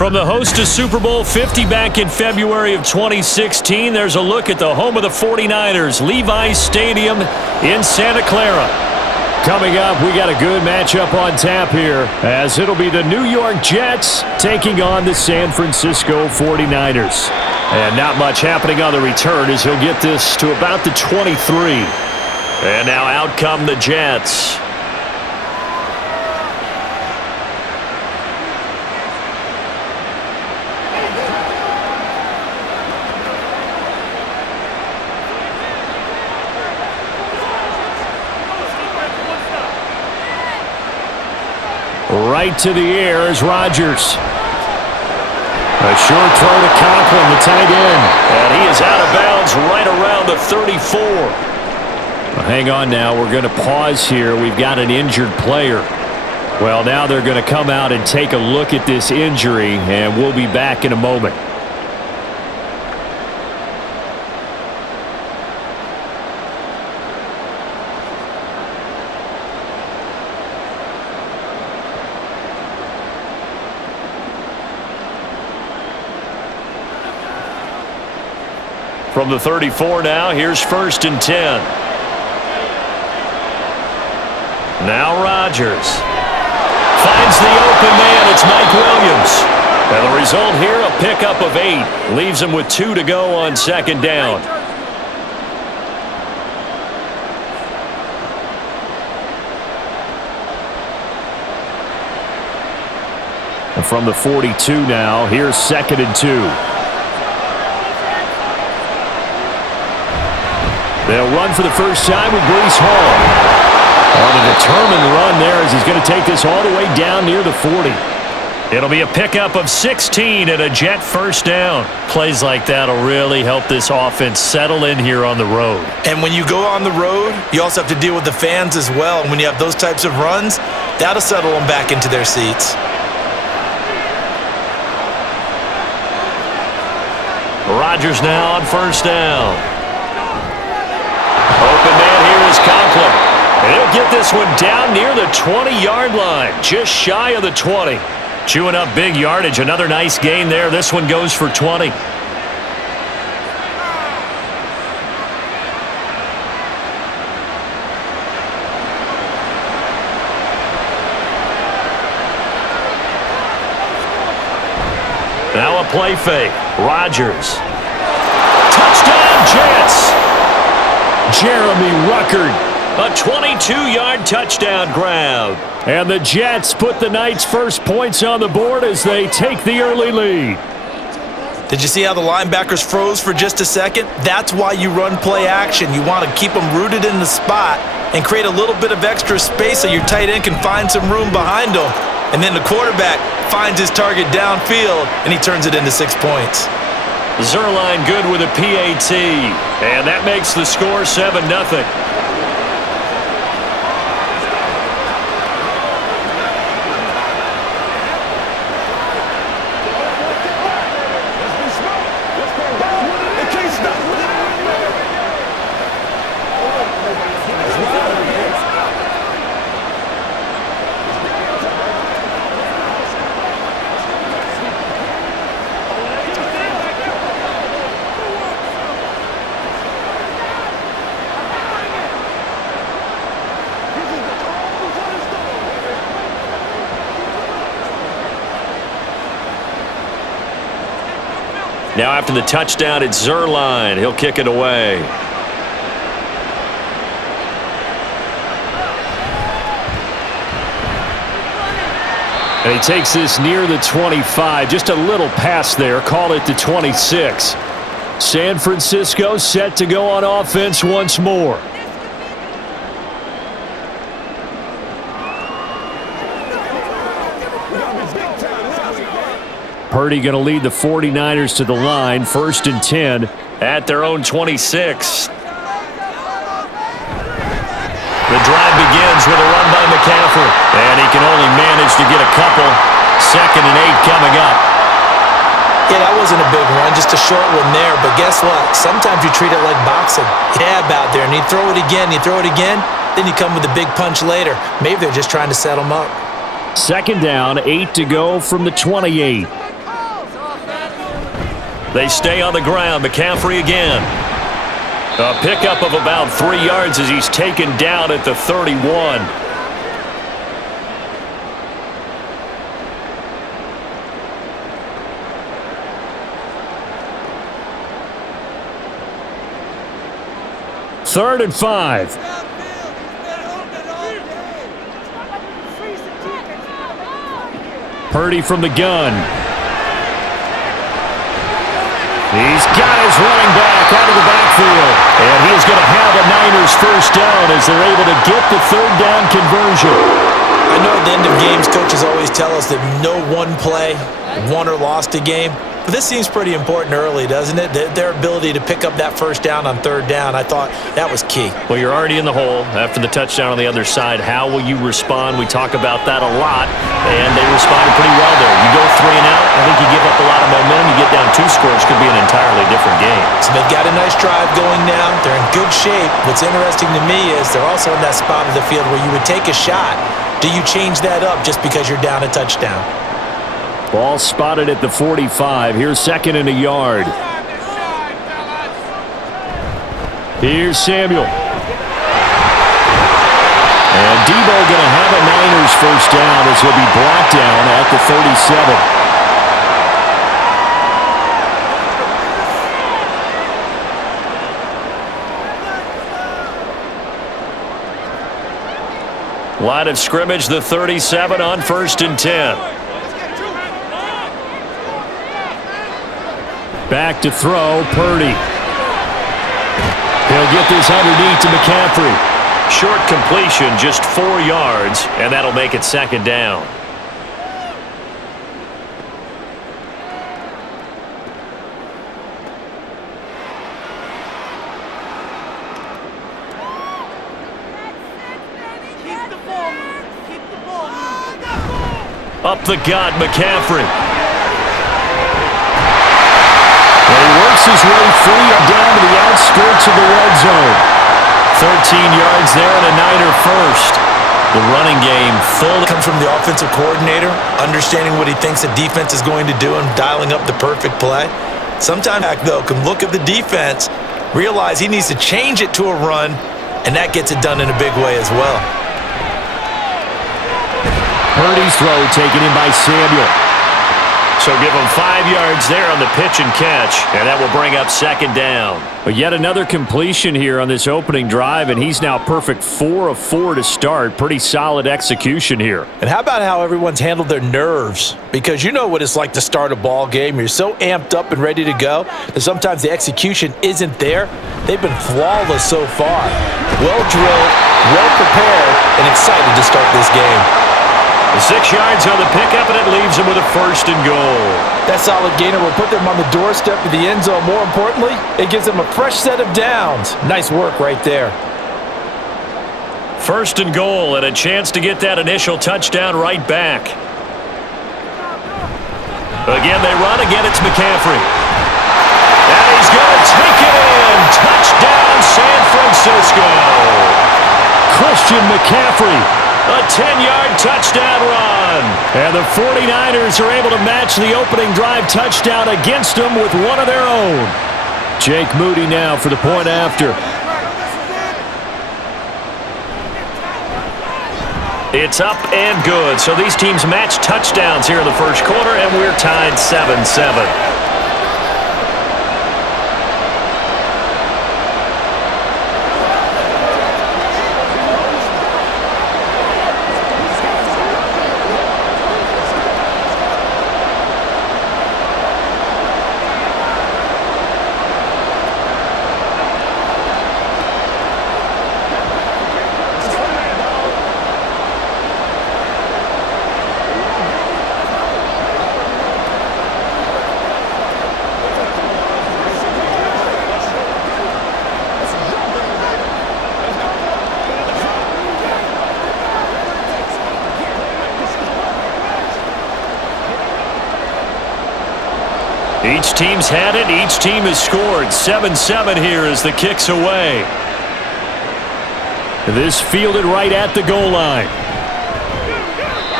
From the host to Super Bowl 50 back in February of 2016, there's a look at the home of the 49ers, Levi's Stadium in Santa Clara. Coming up, we got a good matchup on tap here, as it'll be the New York Jets taking on the San Francisco 49ers. And not much happening on the return as he'll get this to about the 23. And now out come the Jets. Right to the air is Rodgers. A short throw to Conklin, the tight end. And he is out of bounds right around the 34. Well, hang on now. We're going to pause here. We've got an injured player. Well, now they're going to come out and take a look at this injury, and we'll be back in a moment. From the 34 now, here's 1st and 10. Now Rodgers finds the open man. It's Mike Williams. And the result here, a pickup of 8. Leaves him with 2 to go on 2nd down. And from the 42 now, here's 2nd and 2. They'll run for the first time with Breece Hall. On a determined run there as he's going to take this all the way down near the 40. It'll be a pickup of 16 and a Jet first down. Plays like that will really help this offense settle in here on the road. And when you go on the road, you also have to deal with the fans as well. And when you have those types of runs, that'll settle them back into their seats. Rodgers now on first down. Open man here is Conklin. And he'll get this one down near the 20-yard line, just shy of the 20. Chewing up big yardage. Another nice gain there. This one goes for 20. Now a play fake. Rodgers. Touchdown, Jets. Jeremy Ruckert, a 22-yard touchdown grab. And the Jets put the Knights' first points on the board as they take the early lead. Did you see how the linebackers froze for just a second? That's why you run play action. You want to keep them rooted in the spot and create a little bit of extra space so your tight end can find some room behind them. And then the quarterback finds his target downfield, and he turns it into 6 points. Zerline good with a PAT, and that makes the score 7-0. Now after the touchdown, it's Zerline. He'll kick it away. And he takes this near the 25. Just a little pass there. Call it the 26. San Francisco set to go on offense once more. Purdy going to lead the 49ers to the line, 1st and 10 at their own 26. The drive begins with a run by McCaffrey, and he can only manage to get a couple. 2nd and 8 coming up. Yeah, that wasn't a big run, just a short one there. But guess what? Sometimes you treat it like boxing. Jab out there, and you throw it again, then you come with a big punch later. Maybe they're just trying to set them up. 2nd down, 8 to go from the 28. They stay on the ground. McCaffrey again. A pickup of about 3 yards as he's taken down at the 31. Third and 5. Purdy from the gun. He's got his running back out of the backfield. And he's going to have a Niners first down as they're able to get the third down conversion. I know at the end of games, coaches always tell us that no one play won or lost a game. But this seems pretty important early, doesn't it? Their ability to pick up that first down on third down, I thought that was key. Well, you're already in the hole after the touchdown on the other side. How will you respond? We talk about that a lot, and they responded pretty well there. You go 3 and out, I think you give up a lot of momentum. You get down 2 scores, could be an entirely different game. So they've got a nice drive going now. They're in good shape. What's interesting to me is they're also in that spot of the field where you would take a shot. Do you change that up just because you're down a touchdown? Ball spotted at the 45. Here's second and a yard. Here's Samuel. And Debo going to have a Niners first down as he'll be brought down at the 37. Line of scrimmage, the 37 on 1st and 10. Back to throw, Purdy. He'll get this underneath to McCaffrey. Short completion, just 4 yards, and that'll make it second down. Up the gut, McCaffrey. Works his way free and down to the outskirts of the red zone. 13 yards there and a Niner first. The running game full. Comes from the offensive coordinator, understanding what he thinks the defense is going to do and dialing up the perfect play. Sometimes, though, can look at the defense, realize he needs to change it to a run, and that gets it done in a big way as well. Purdy's throw taken in by Samuel. So give him 5 yards there on the pitch and catch, and that will bring up second down. But yet another completion here on this opening drive, and he's now perfect 4 of 4 to start. Pretty solid execution here. And how about how everyone's handled their nerves? Because you know what it's like to start a ball game. You're so amped up and ready to go that sometimes the execution isn't there. They've been flawless so far. Well drilled, well prepared, and excited to start this game. 6 yards on the pickup, and it leaves them with a first and goal. That solid gainer will put them on the doorstep of the end zone. More importantly, it gives them a fresh set of downs. Nice work right there. First and goal, and a chance to get that initial touchdown right back. Again, they run. Again, it's McCaffrey. And he's going to take it in. Touchdown, San Francisco. Christian McCaffrey. A 10-yard touchdown run. And the 49ers are able to match the opening drive touchdown against them with one of their own. Jake Moody now for the point after. It's up and good. So these teams match touchdowns here in the first quarter, and we're tied 7-7. Each team's had it. Each team has scored. 7-7 here as the kick's away. This fielded right at the goal line.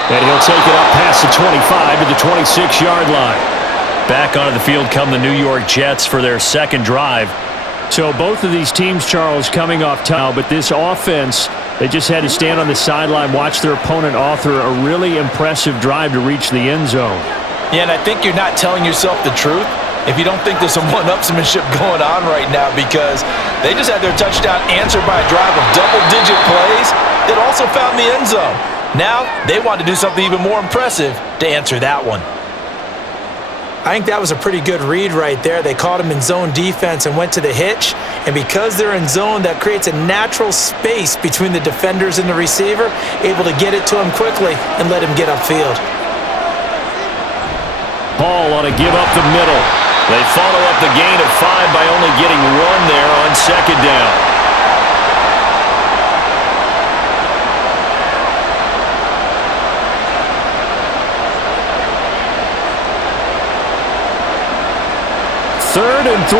And he'll take it up past the 25 to the 26-yard line. Back onto the field come the New York Jets for their second drive. So both of these teams, Charles, coming off time, but this offense, they just had to stand on the sideline, watch their opponent author a really impressive drive to reach the end zone. Yeah, and I think you're not telling yourself the truth if you don't think there's some one-upsmanship going on right now, because they just had their touchdown answered by a drive of double-digit plays that also found the end zone. Now they want to do something even more impressive to answer that one. I think that was a pretty good read right there. They caught him in zone defense and went to the hitch. And because they're in zone, that creates a natural space between the defenders and the receiver, able to get it to him quickly and let him get upfield. Ball on a give up the middle. They follow up the gain of 5 by only getting 1 there on second down. Third and 3.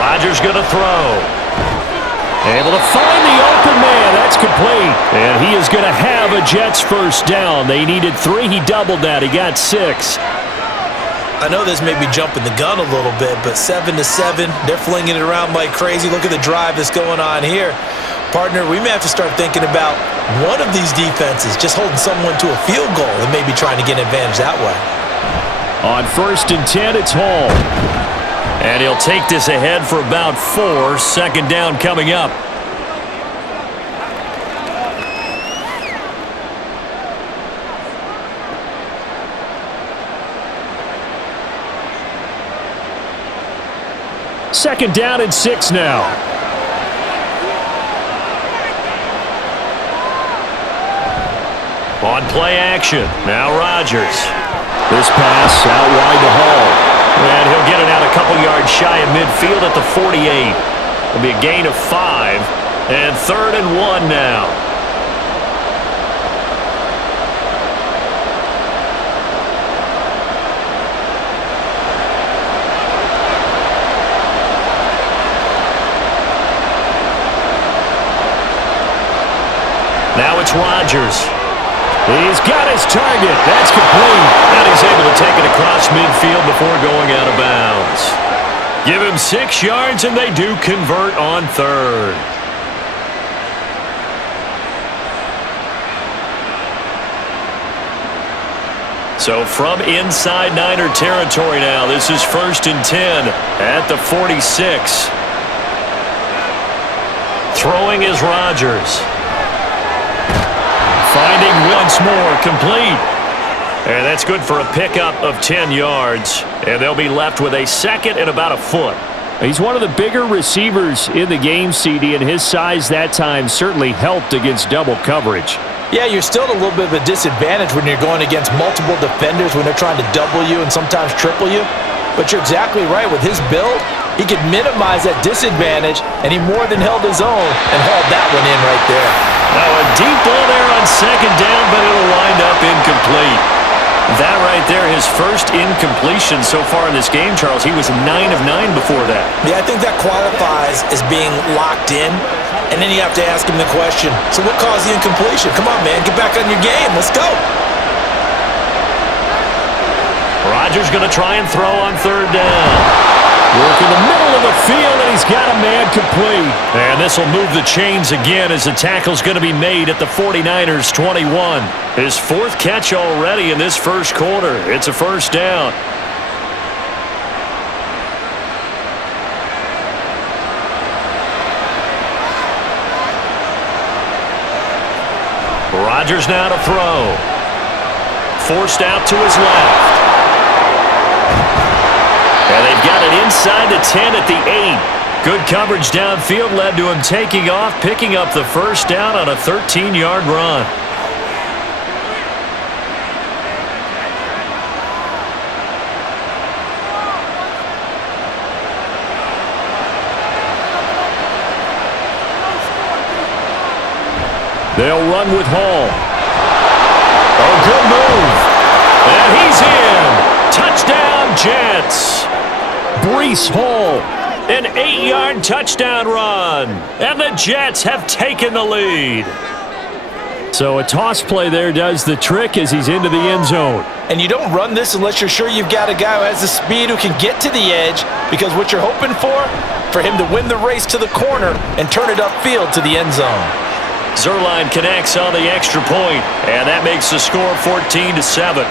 Rodgers going to throw. Able to find the open man. That's complete. And he is going to have a Jets first down. They needed 3. He doubled that. He got 6. I know this may be jumping the gun a little bit, but 7-7, they're flinging it around like crazy. Look at the drive that's going on here. Partner, we may have to start thinking about one of these defenses just holding someone to a field goal and maybe trying to get an advantage that way. On 1st and 10, it's Hall. And he'll take this ahead for about 4. Second down coming up. Second down and 6 now. On play action, now Rodgers. This pass out wide to Hall. And he'll get it out a couple yards shy of midfield at the 48. It'll be a gain of 5. And 3rd and 1 now. Now it's Rodgers. He's got his target. That's complete. And he's able to take it across midfield before going out of bounds. Give him 6 yards, and they do convert on 3rd. So from inside Niner territory now, this is 1st and 10 at the 46. Throwing is Rodgers. Finding once more, complete. And that's good for a pickup of 10 yards. And they'll be left with a 2nd and about a foot. He's one of the bigger receivers in the game, CD, and his size that time certainly helped against double coverage. Yeah, you're still at a little bit of a disadvantage when you're going against multiple defenders when they're trying to double you and sometimes triple you. But you're exactly right. With his build, he could minimize that disadvantage, and he more than held his own and hauled that one in right there. Now a deep ball there on second down, but it'll wind up incomplete. That right there, his first incompletion so far in this game, Charles. He was 9 of 9 before that. Yeah, I think that qualifies as being locked in, and then you have to ask him the question, so what caused the incompletion? Come on, man, get back on your game. Let's go. Rodgers going to try and throw on 3rd down. Work in the middle of the field, and he's got a man complete. And this will move the chains again as the tackle's going to be made at the 49ers 21. His 4th catch already in this first quarter. It's a first down. Rodgers now to throw. Forced out to his left. And they've got it inside the 10 at the 8. Good coverage downfield led to him taking off, picking up the first down on a 13-yard run. They'll run with Hall. Oh, good move. And he's in. Touchdown, Jets. Breece Hall, an 8-yard touchdown run. And the Jets have taken the lead. So a toss play there does the trick as he's into the end zone. And you don't run this unless you're sure you've got a guy who has the speed who can get to the edge, because what you're hoping for him to win the race to the corner and turn it upfield to the end zone. Zerline connects on the extra point, and that makes the score 14-7.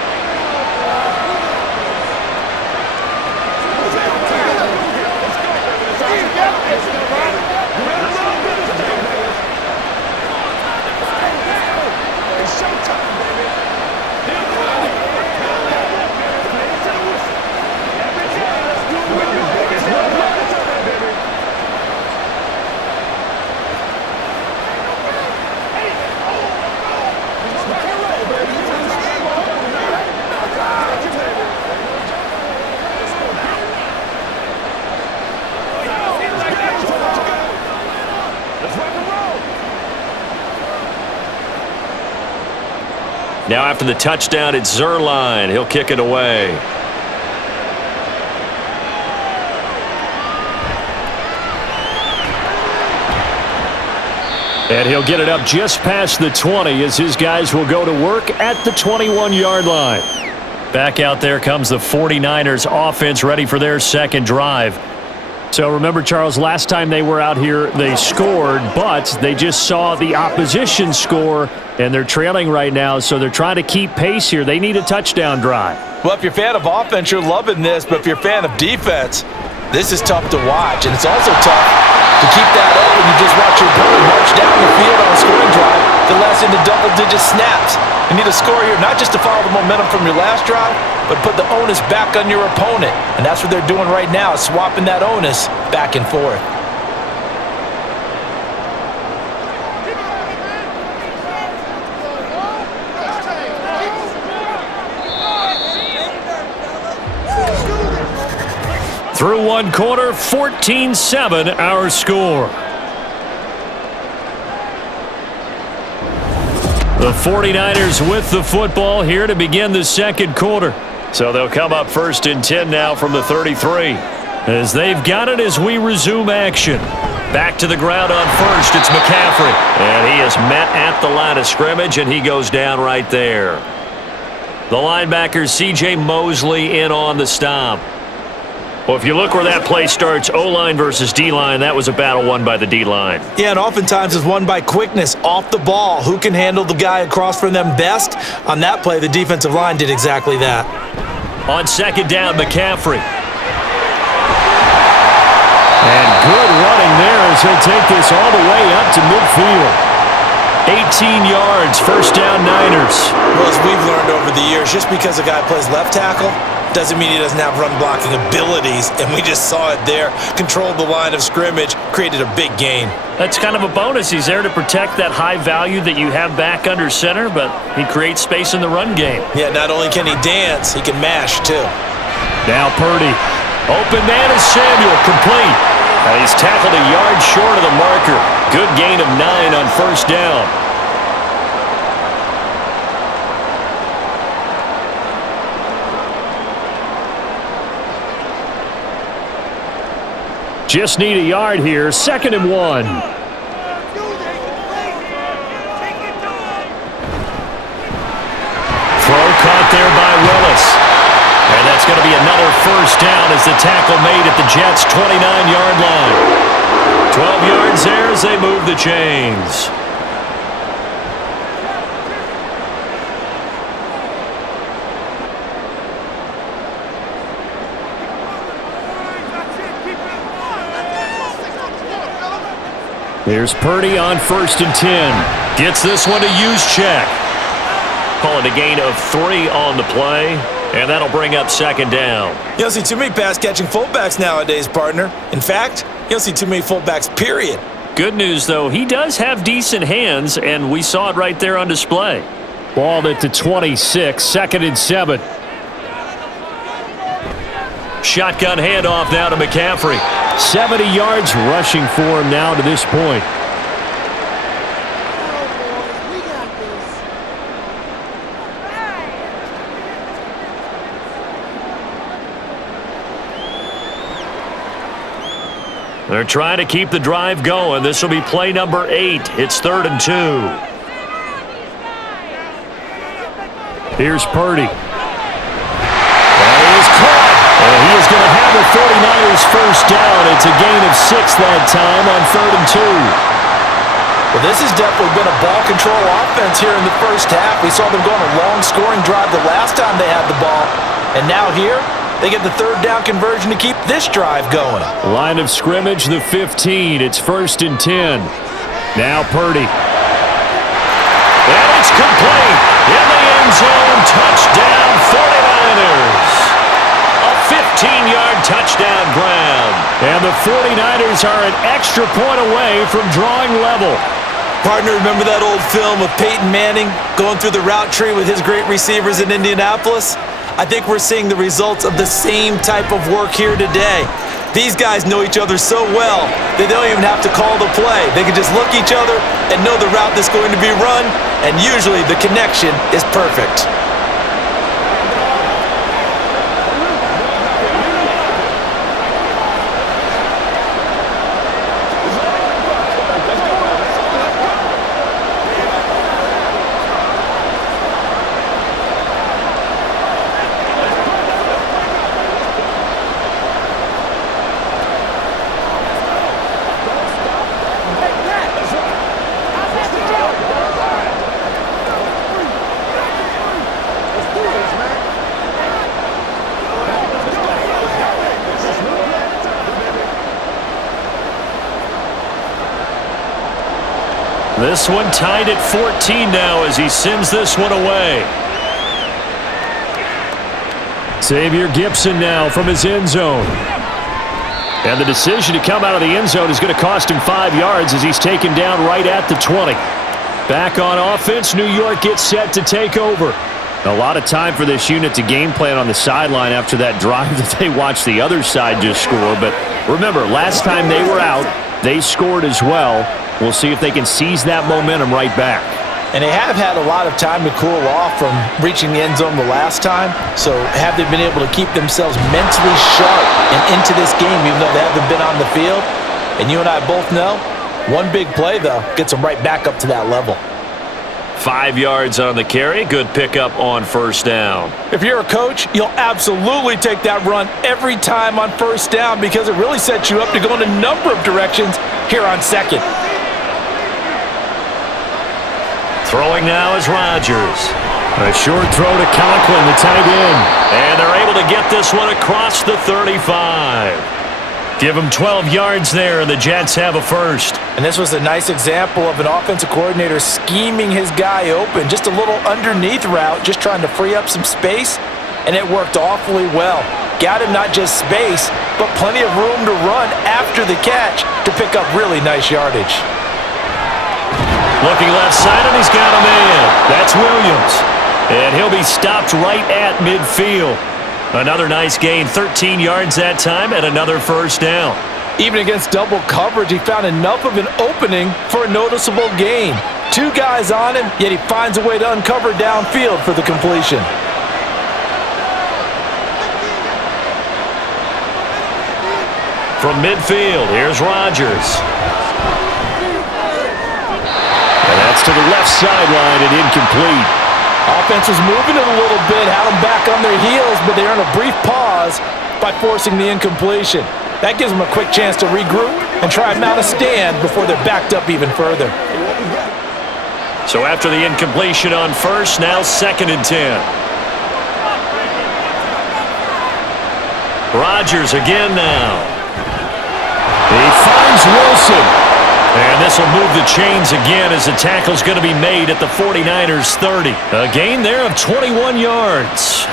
Now after the touchdown, it's Zerline. He'll kick it away. And he'll get it up just past the 20 as his guys will go to work at the 21-yard line. Back out there comes the 49ers offense ready for their second drive. So remember, Charles, last time they were out here, they scored, but they just saw the opposition score, and they're trailing right now, so they're trying to keep pace here. They need a touchdown drive. Well, if you're a fan of offense, you're loving this, but if you're a fan of defense, this is tough to watch, and it's also tough to keep that up when you just watch your opponent march down the field on a scoring drive that lasts into double-digit snaps. You need a score here, not just to follow the momentum from your last drive, but put the onus back on your opponent. And that's what they're doing right now, is swapping that onus back and forth. Through one quarter, 14-7 our score. The 49ers with the football here to begin the second quarter. So they'll come up 1st and 10 now from the 33. As they've got it as we resume action. Back to the ground on first, it's McCaffrey. And he is met at the line of scrimmage, and he goes down right there. The linebacker, C.J. Mosley, in on the stop. Well, if you look where that play starts, O-line versus D-line, that was a battle won by the D-line. Yeah, and oftentimes it's won by quickness off the ball. Who can handle the guy across from them best? On that play, the defensive line did exactly that. On second down, McCaffrey. And good running there as he'll take this all the way up to midfield. 18 yards, first down Niners. Well, as we've learned over the years, just because a guy plays left tackle doesn't mean he doesn't have run blocking abilities, and we just saw it there. Controlled the line of scrimmage, created a big gain. That's kind of a bonus. He's there to protect that high value that you have back under center, but he creates space in the run game. Yeah, not only can he dance, he can mash too. Now Purdy. Open man is Samuel, complete. He's tackled a yard short of the marker. Good gain of 9 on first down. Just need a yard here, 2nd and 1. Throw caught there by Willis. And that's going to be another first down as the tackle made at the Jets' 29-yard line. 12 yards there as they move the chains. Here's Purdy on 1st and 10. Gets this one to Juszczyk. Calling a gain of 3 on the play, and that'll bring up 2nd down. You don't see too many pass-catching fullbacks nowadays, partner. In fact, you don't see too many fullbacks, period. Good news, though, he does have decent hands, and we saw it right there on display. Balled at the 26, 2nd and 7. Shotgun handoff now to McCaffrey. 70 yards rushing for him now to this point. They're trying to keep the drive going. This will be play number 8. It's 3rd and 2. Here's Purdy. And he is caught. And he is going to have the 49ers first down. It's a gain of 6 that time on 3rd and 2. Well, this has definitely been a ball control offense here in the first half. We saw them go on a long scoring drive the last time they had the ball. And now here, they get the 3rd down conversion to keep this drive going. Line of scrimmage, the 15. It's 1st and 10. Now Purdy. And it's complete. In the end zone, touchdown 49ers. A 15-yard touchdown grab. And the 49ers are an extra point away from drawing level. Partner, remember that old film of Peyton Manning going through the route tree with his great receivers in Indianapolis? I think we're seeing the results of the same type of work here today. These guys know each other so well that they don't even have to call the play. They can just look each other and know the route that's going to be run, and usually the connection is perfect. This one tied at 14 now as he sends this one away. Xavier Gipson now from his end zone. And the decision to come out of the end zone is going to cost him 5 yards as he's taken down right at the 20. Back on offense, New York gets set to take over. A lot of time for this unit to game plan on the sideline after that drive that they watched the other side just score. But remember, last time they were out, they scored as well. We'll see if they can seize that momentum right back. And they have had a lot of time to cool off from reaching the end zone the last time. So have they been able to keep themselves mentally sharp and into this game even though they haven't been on the field? And you and I both know, one big play, though, gets them right back up to that level. 5 yards on the carry. Good pickup on 1st down. If you're a coach, you'll absolutely take that run every time on 1st down because it really sets you up to go in a number of directions here on 2nd. Throwing now is Rodgers. A short throw to Conklin, the tight end. And they're able to get this one across the 35. Give them 12 yards there, and the Jets have a first. And this was a nice example of an offensive coordinator scheming his guy open. Just a little underneath route, just trying to free up some space, and it worked awfully well. Got him not just space, but plenty of room to run after the catch to pick up really nice yardage. Looking left side, and he's got a man. That's Williams. And he'll be stopped right at midfield. Another nice gain, 13 yards that time, and another 1st down. Even against double coverage, he found enough of an opening for a noticeable gain. 2 guys on him, yet he finds a way to uncover downfield for the completion. From midfield, here's Rodgers. And that's to the left sideline and incomplete. Offense was moving it a little bit, had them back on their heels, but they earned a brief pause by forcing the incompletion. That gives them a quick chance to regroup and try and mount a stand before they're backed up even further. So after the incompletion on 1st, now 2nd and 10. Rodgers again now. He finds Wilson. And this will move the chains again as the tackle's going to be made at the 49ers 30. A gain there of 21 yards.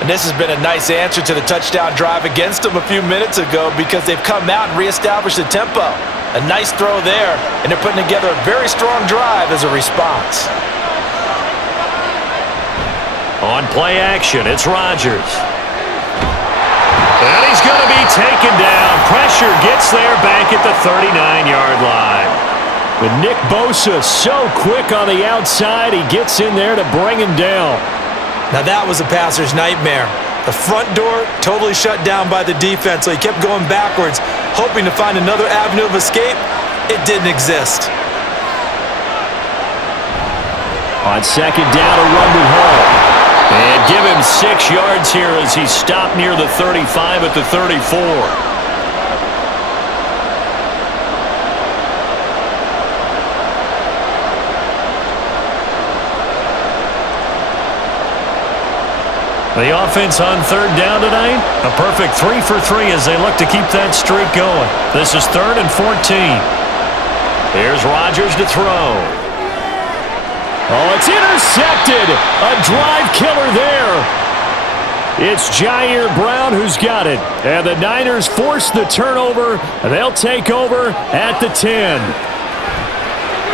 And this has been a nice answer to the touchdown drive against them a few minutes ago because they've come out and reestablished the tempo. A nice throw there, and they're putting together a very strong drive as a response. On play action, it's Rodgers. And he's going to be taken down. Pressure gets there back at the 39-yard line. But Nick Bosa so quick on the outside, he gets in there to bring him down. Now that was a passer's nightmare. The front door totally shut down by the defense, so he kept going backwards, hoping to find another avenue of escape. It didn't exist. On 2nd down, a run with Hall. And give him 6 yards here as he stopped near the 35 at the 34. The offense on third down tonight, a perfect 3 for 3 as they look to keep that streak going. This is 3rd and 14. Here's Rodgers to throw. Oh, it's intercepted. A drive killer there. It's Jair Brown who's got it. And the Niners force the turnover. They'll take over at the 10.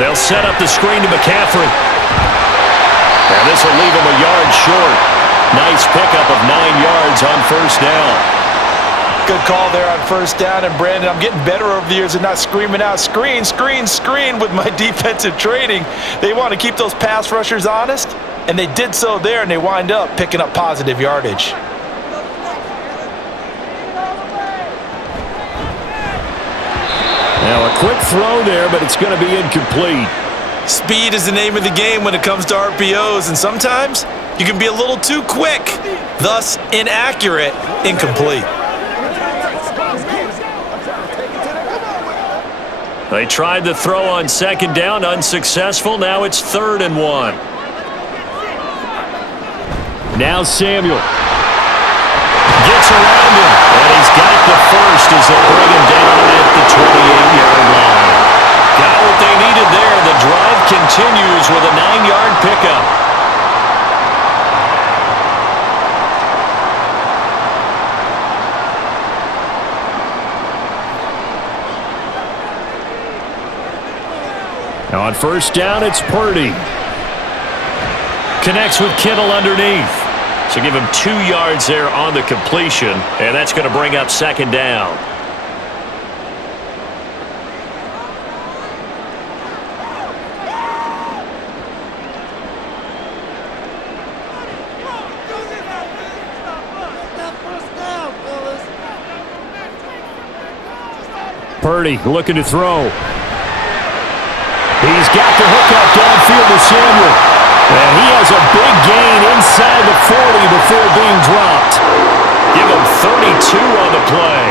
They'll set up the screen to McCaffrey. And this will leave him a yard short. Nice pickup of 9 yards on first down. Good call there on first down. And, Brandon, I'm getting better over the years and not screaming out, screen, screen, screen with my defensive training. They want to keep those pass rushers honest, and they did so there, and they wind up picking up positive yardage. Now a quick throw there, but it's going to be incomplete. Speed is the name of the game when it comes to RPOs, and sometimes you can be a little too quick, thus inaccurate, incomplete. They tried the throw on second down, unsuccessful. Now it's 3rd and 1. Now Samuel gets around him, and he's got the first as they bring him down at the 28-yard line. Got what they needed there. The drive continues with a 9-yard pickup. Now on first down, it's Purdy. Connects with Kittle underneath. So give him 2 yards there on the completion, and that's going to bring up second down. Purdy looking to throw. He's got the hook up downfield to Samuel. And he has a big gain inside the 40 before being dropped. Give him 32 on the play.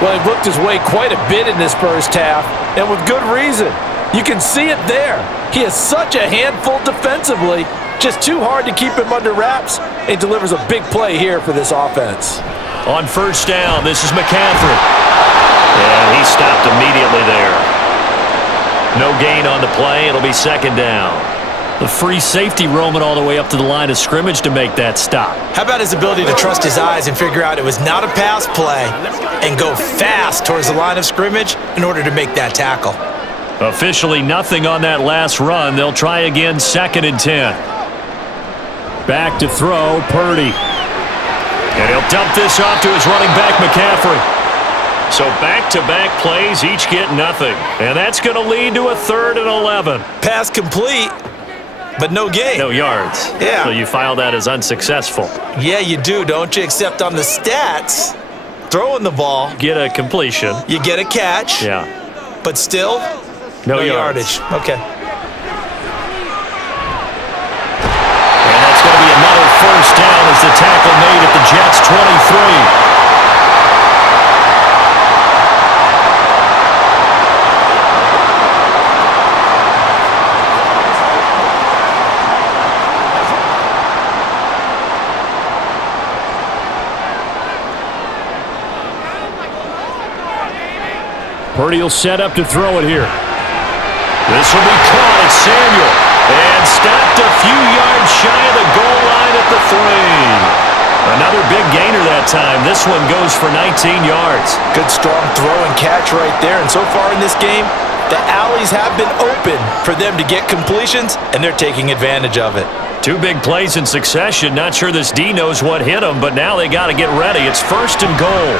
Well, he looked his way quite a bit in this first half, and with good reason. You can see it there. He is such a handful defensively, just too hard to keep him under wraps, and delivers a big play here for this offense. On first down, this is McCaffrey. And he stopped immediately there. No gain on the play. It'll be second down. The free safety roaming all the way up to the line of scrimmage to make that stop. How about his ability to trust his eyes and figure out it was not a pass play and go fast towards the line of scrimmage in order to make that tackle? Officially nothing on that last run. They'll try again, 2nd and 10. Back to throw, Purdy. And he'll dump this off to his running back, McCaffrey. So back-to-back plays, each get nothing. And that's going to lead to a 3rd and 11. Pass complete, but no gain. No yards. Yeah. So you file that as unsuccessful. Yeah, you do, don't you? Except on the stats, throwing the ball. Get a completion. You get a catch. Yeah. But still, no yardage. Okay. And that's going to be another first down as the tackle made at the Jets' 23. Purdy will set up to throw it here. This will be caught at Samuel. And stopped a few yards shy of the goal line at the 3. Another big gainer that time. This one goes for 19 yards. Good strong throw and catch right there. And so far in this game, the alleys have been open for them to get completions, and they're taking advantage of it. 2 big plays in succession. Not sure this D knows what hit him, but now they got to get ready. It's 1st and goal.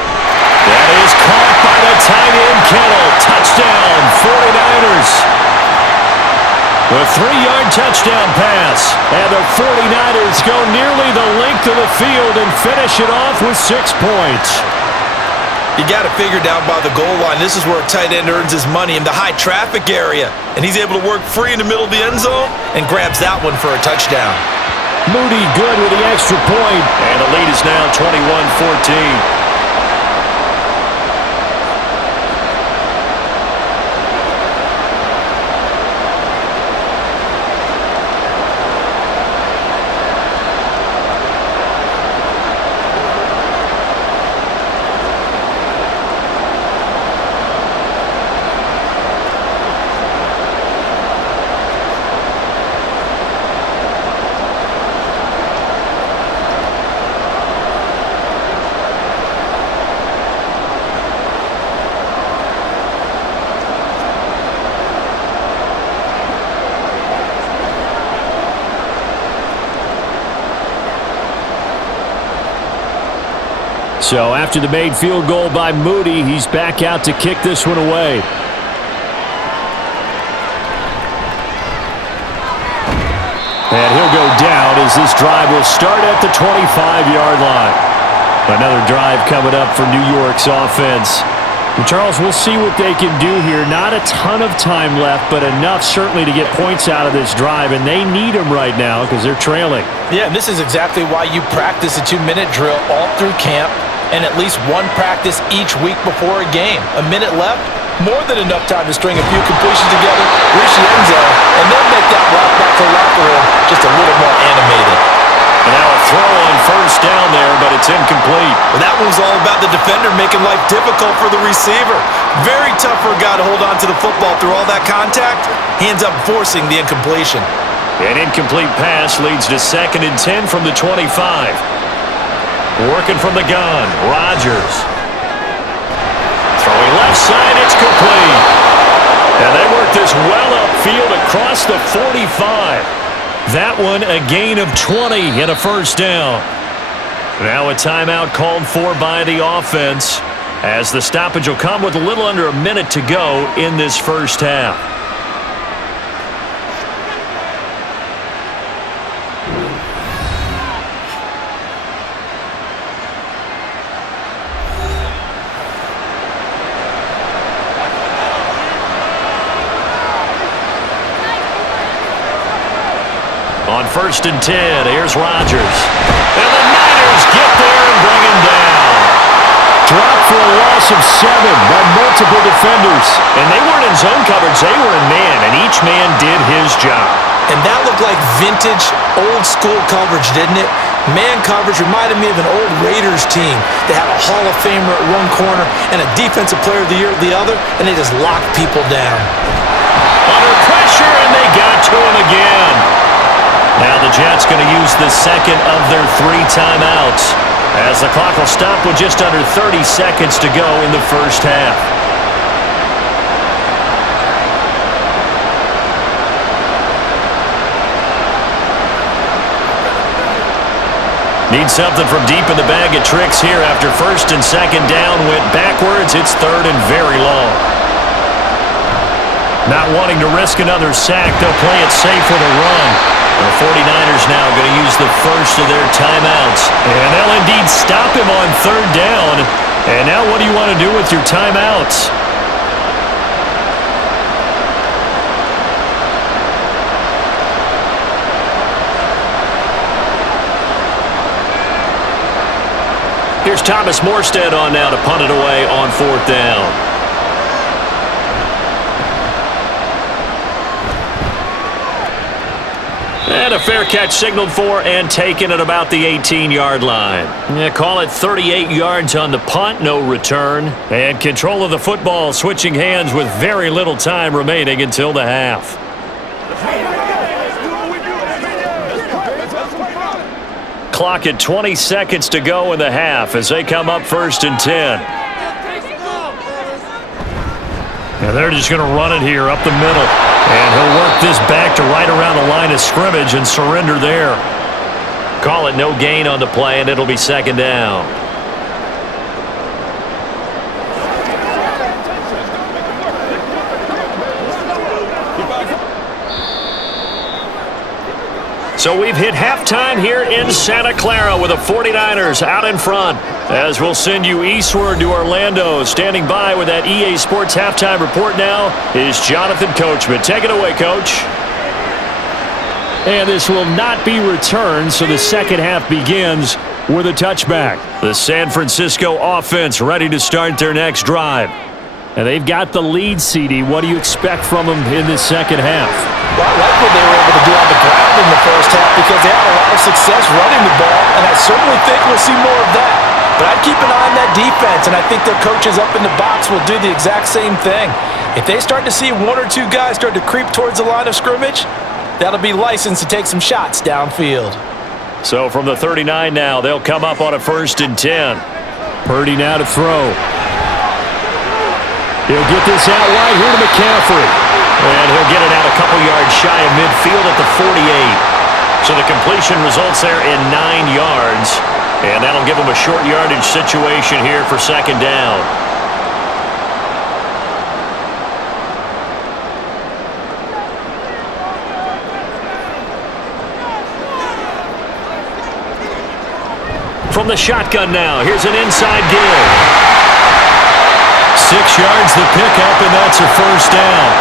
That is caught by the tight end, Kittle. Touchdown, 49ers. The 3-yard touchdown pass. And the 49ers go nearly the length of the field and finish it off with 6 points. You got to figure down by the goal line. This is where a tight end earns his money in the high traffic area. And he's able to work free in the middle of the end zone and grabs that one for a touchdown. Moody good with the extra point. And the lead is now 21-14. So after the made field goal by Moody, he's back out to kick this one away. And he'll go down as this drive will start at the 25-yard line. Another drive coming up for New York's offense. And Charles, we'll see what they can do here. Not a ton of time left, but enough certainly to get points out of this drive, and they need them right now because they're trailing. Yeah, and this is exactly why you practice a 2-minute drill all through camp and at least one practice each week before a game. A minute left, more than enough time to string a few completions together, reach the end zone, and then make that walk back to the locker room just a little more animated. And now a throw on first down there, but it's incomplete. Well, that one was all about the defender making life difficult for the receiver. Very tough for a guy to hold on to the football through all that contact. He ends up forcing the incompletion. An incomplete pass leads to 2nd and 10 from the 25. Working from the gun, Rodgers. Throwing left side, it's complete. And they work this well upfield across the 45. That one a gain of 20 and a first down. Now a timeout called for by the offense as the stoppage will come with a little under a minute to go in this first half. On 1st and 10, here's Rodgers. And the Niners get there and bring him down. Dropped for a loss of 7 by multiple defenders. And they weren't in zone coverage, they were in man, and each man did his job. And that looked like vintage, old-school coverage, didn't it? Man coverage reminded me of an old Raiders team. They had a Hall of Famer at one corner and a Defensive Player of the Year at the other, and they just locked people down. Under pressure, and they got to him again. Now the Jets going to use the second of their 3 timeouts as the clock will stop with just under 30 seconds to go in the first half. Need something from deep in the bag of tricks here after 1st and 2nd down. Went backwards. It's 3rd and very long. Not wanting to risk another sack, they'll play it safe with a run. The 49ers now going to use the first of their timeouts. And they'll indeed stop him on 3rd down. And now what do you want to do with your timeouts? Here's Thomas Morstead on now to punt it away on 4th down. And a fair catch signaled for and taken at about the 18-yard line. Yeah, call it 38 yards on the punt, no return. And control of the football switching hands with very little time remaining until the half. Clock at 20 seconds to go in the half as they come up 1st and 10. And they're just going to run it here up the middle. And he'll work this back to right around the line of scrimmage and surrender there. Call it no gain on the play, and it'll be 2nd down. So we've hit halftime here in Santa Clara with the 49ers out in front. As we'll send you eastward to Orlando. Standing by with that EA Sports halftime report now is Jonathan Coachman. Take it away, Coach. And this will not be returned, so the second half begins with a touchback. The San Francisco offense ready to start their next drive. And they've got the lead, CD. What do you expect from them in this second half? Well, I like what they were able to do on the ground in the first half because they had a lot of success running the ball, and I certainly think we'll see more of that. But I'd keep an eye on that defense, and I think their coaches up in the box will do the exact same thing. If they start to see one or two guys start to creep towards the line of scrimmage, that'll be licensed to take some shots downfield. So from the 39 now, they'll come up on a 1st and 10. Purdy now to throw. He'll get this out wide here to McCaffrey. And he'll get it out a couple yards shy of midfield at the 48. So the completion results there in 9 yards. And that'll give him a short yardage situation here for 2nd down. From the shotgun now, here's an inside give. 6 yards the pickup, and that's a 1st down.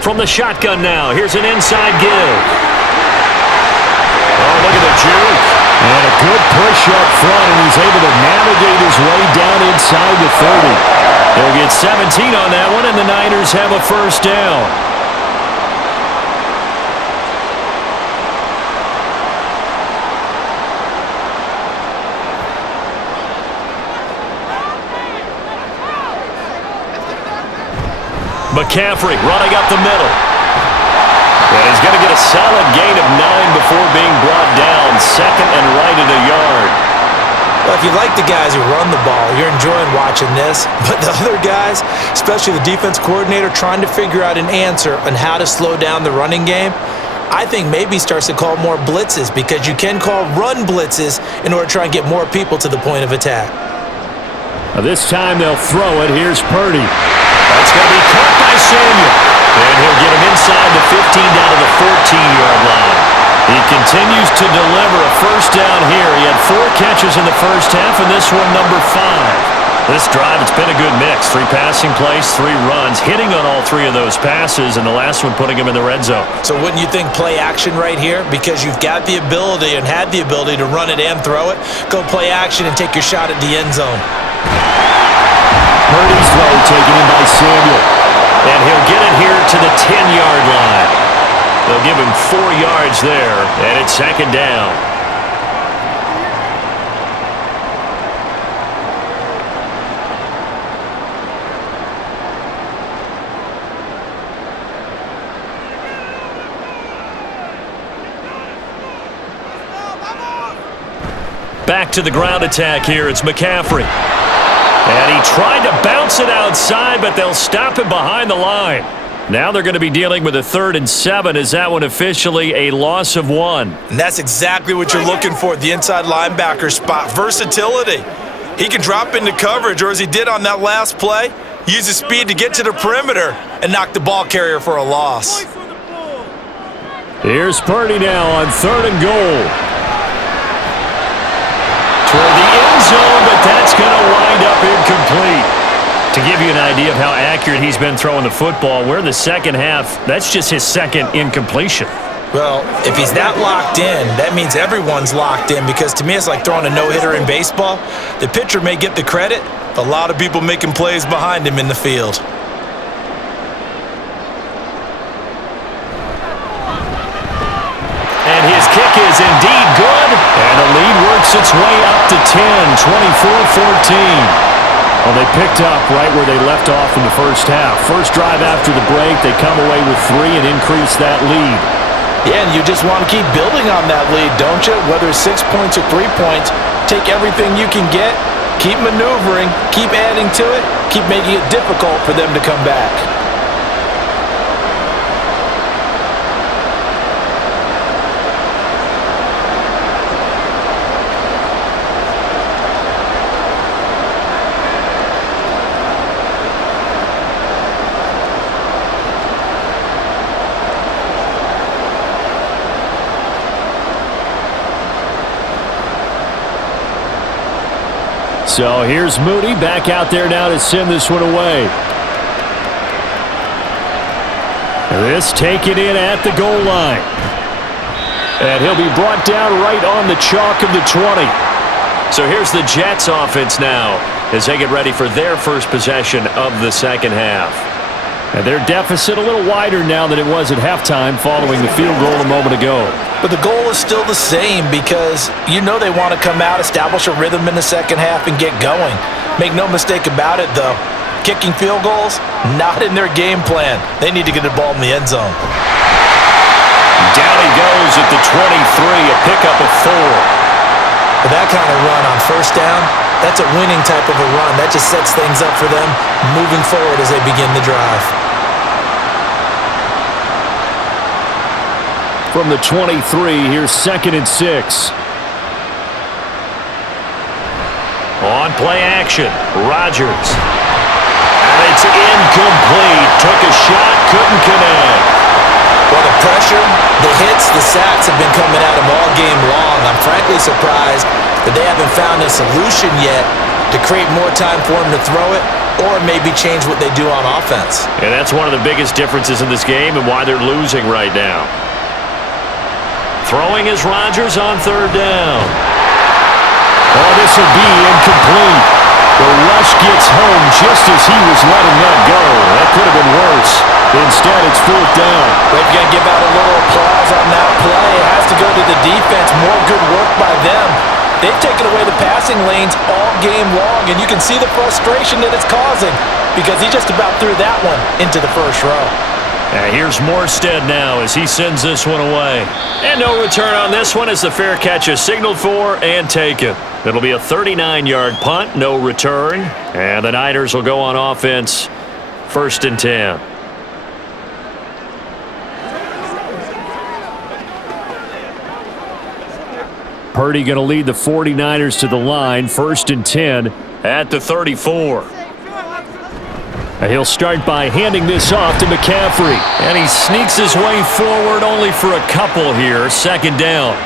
From the shotgun now, here's an inside give. Oh, look at the juke. And a good push up front, and he's able to navigate his way down inside the 30. He'll get 17 on that one, and the Niners have a 1st down. McCaffrey running up the middle. And he's going to get a solid gain of 9 before being brought down. 2nd and right at a yard. Well, if you like the guys who run the ball, you're enjoying watching this. But the other guys, especially the defense coordinator, trying to figure out an answer on how to slow down the running game, I think maybe starts to call more blitzes because you can call run blitzes in order to try and get more people to the point of attack. Now this time they'll throw it. Here's Purdy. That's going to be caught by Samuel. And he'll get him inside the 15 down to the 14-yard line. He continues to deliver a 1st down here. He had 4 catches in the first half, and this one number 5. This drive, it's been a good mix. 3 passing plays, 3 runs, hitting on all 3 of those passes, and the last one putting him in the red zone. So wouldn't you think play action right here? Because you've got the ability and had the ability to run it and throw it. Go play action and take your shot at the end zone. Purdy's throw taken in by Samuel. And he'll get it here to the 10-yard line. They'll give him 4 yards there, and it's 2nd down. Back to the ground attack here. It's McCaffrey. And he tried to bounce it outside, but they'll stop him behind the line. Now they're going to be dealing with a 3rd and 7. Is that one officially a loss of 1? And that's exactly what you're looking for, the inside linebacker spot. Versatility. He can drop into coverage, or as he did on that last play, use his speed to get to the perimeter and knock the ball carrier for a loss. Here's Purdy now on 3rd and goal. Toward the end zone, but that's going to wind up incomplete. To give you an idea of how accurate he's been throwing the football, we're in the second half. That's just his 2nd incompletion. Well, if he's that locked in, that means everyone's locked in because to me it's like throwing a no-hitter in baseball. The pitcher may get the credit, A lot of people making plays behind him in the field. And his kick is indeed good. And the lead works its way up to 10, 24-14. Well, they picked up right where they left off in the first half. First drive after the break, they come away with 3 and increase that lead. Yeah, and you just want to keep building on that lead, don't you? Whether it's 6 points or 3 points, take everything you can get, keep maneuvering, keep adding to it, keep making it difficult for them to come back. So here's Moody back out there now to send this one away. This taken in at the goal line. And he'll be brought down right on the chalk of the 20. So here's the Jets offense now as they get ready for their first possession of the second half. And their deficit a little wider now than it was at halftime following the field goal a moment ago. But the goal is still the same because you know they want to come out, establish a rhythm in the second half, and get going. Make no mistake about it, though. Kicking field goals, not in their game plan. They need to get the ball in the end zone. Down he goes at the 23, a pickup of 4. With that kind of run on first down, that's a winning type of a run. That just sets things up for them moving forward as they begin the drive. From the 23, here's 2nd and 6. On play action, Rodgers. And it's incomplete. Took a shot, couldn't connect. Well, the pressure, the hits, the sacks have been coming at him all game long. I'm frankly surprised that they haven't found a solution yet to create more time for him to throw it or maybe change what they do on offense. And that's one of the biggest differences in this game and why they're losing right now. Throwing is Rodgers on 3rd down. Oh, this will be incomplete. The rush gets home just as he was letting that go. That could have been worse. Instead, it's 4th down. They've got to give out a little applause on that play. It has to go to the defense. More good work by them. They've taken away the passing lanes all game long, and you can see the frustration that it's causing because he just about threw that one into the first row. Here's Morstead now as he sends this one away. And no return on this one as the fair catch is signaled for and taken. It'll be a 39-yard punt, no return. And the Niners will go on offense, 1st and 10. Purdy going to lead the 49ers to the line, 1st and 10 at the 34. He'll start by handing this off to McCaffrey. And he sneaks his way forward only for a couple here. 2nd down.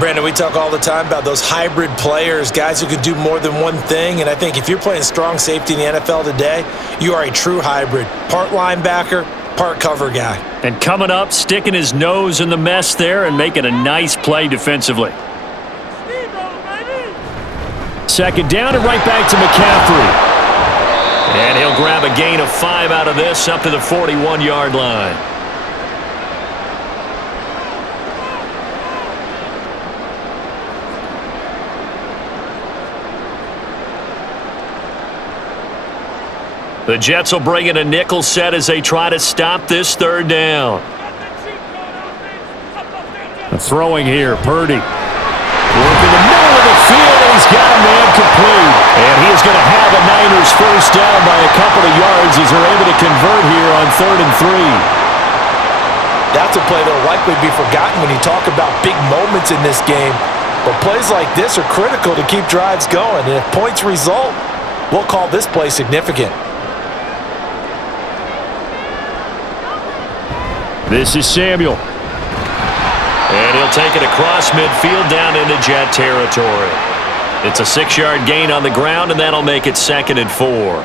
Brandon, we talk all the time about those hybrid players, guys who could do more than one thing. And I think if you're playing strong safety in the NFL today, you are a true hybrid. Part linebacker, part cover guy. And coming up, sticking his nose in the mess there and making a nice play defensively. 2nd down and right back to McCaffrey. And he'll grab a gain of 5 out of this up to the 41-yard line. The Jets will bring in a nickel set as they try to stop this 3rd down. Throwing here, Purdy. Working the middle of the field, and he's got a man complete. And he is going to have a Niners 1st down by a couple of yards as they're able to convert here on 3rd and 3. That's a play that will likely be forgotten when you talk about big moments in this game. But plays like this are critical to keep drives going. And if points result, we'll call this play significant. This is Samuel. And he'll take it across midfield down into Jet territory. It's a 6-yard gain on the ground, and that'll make it 2nd and 4.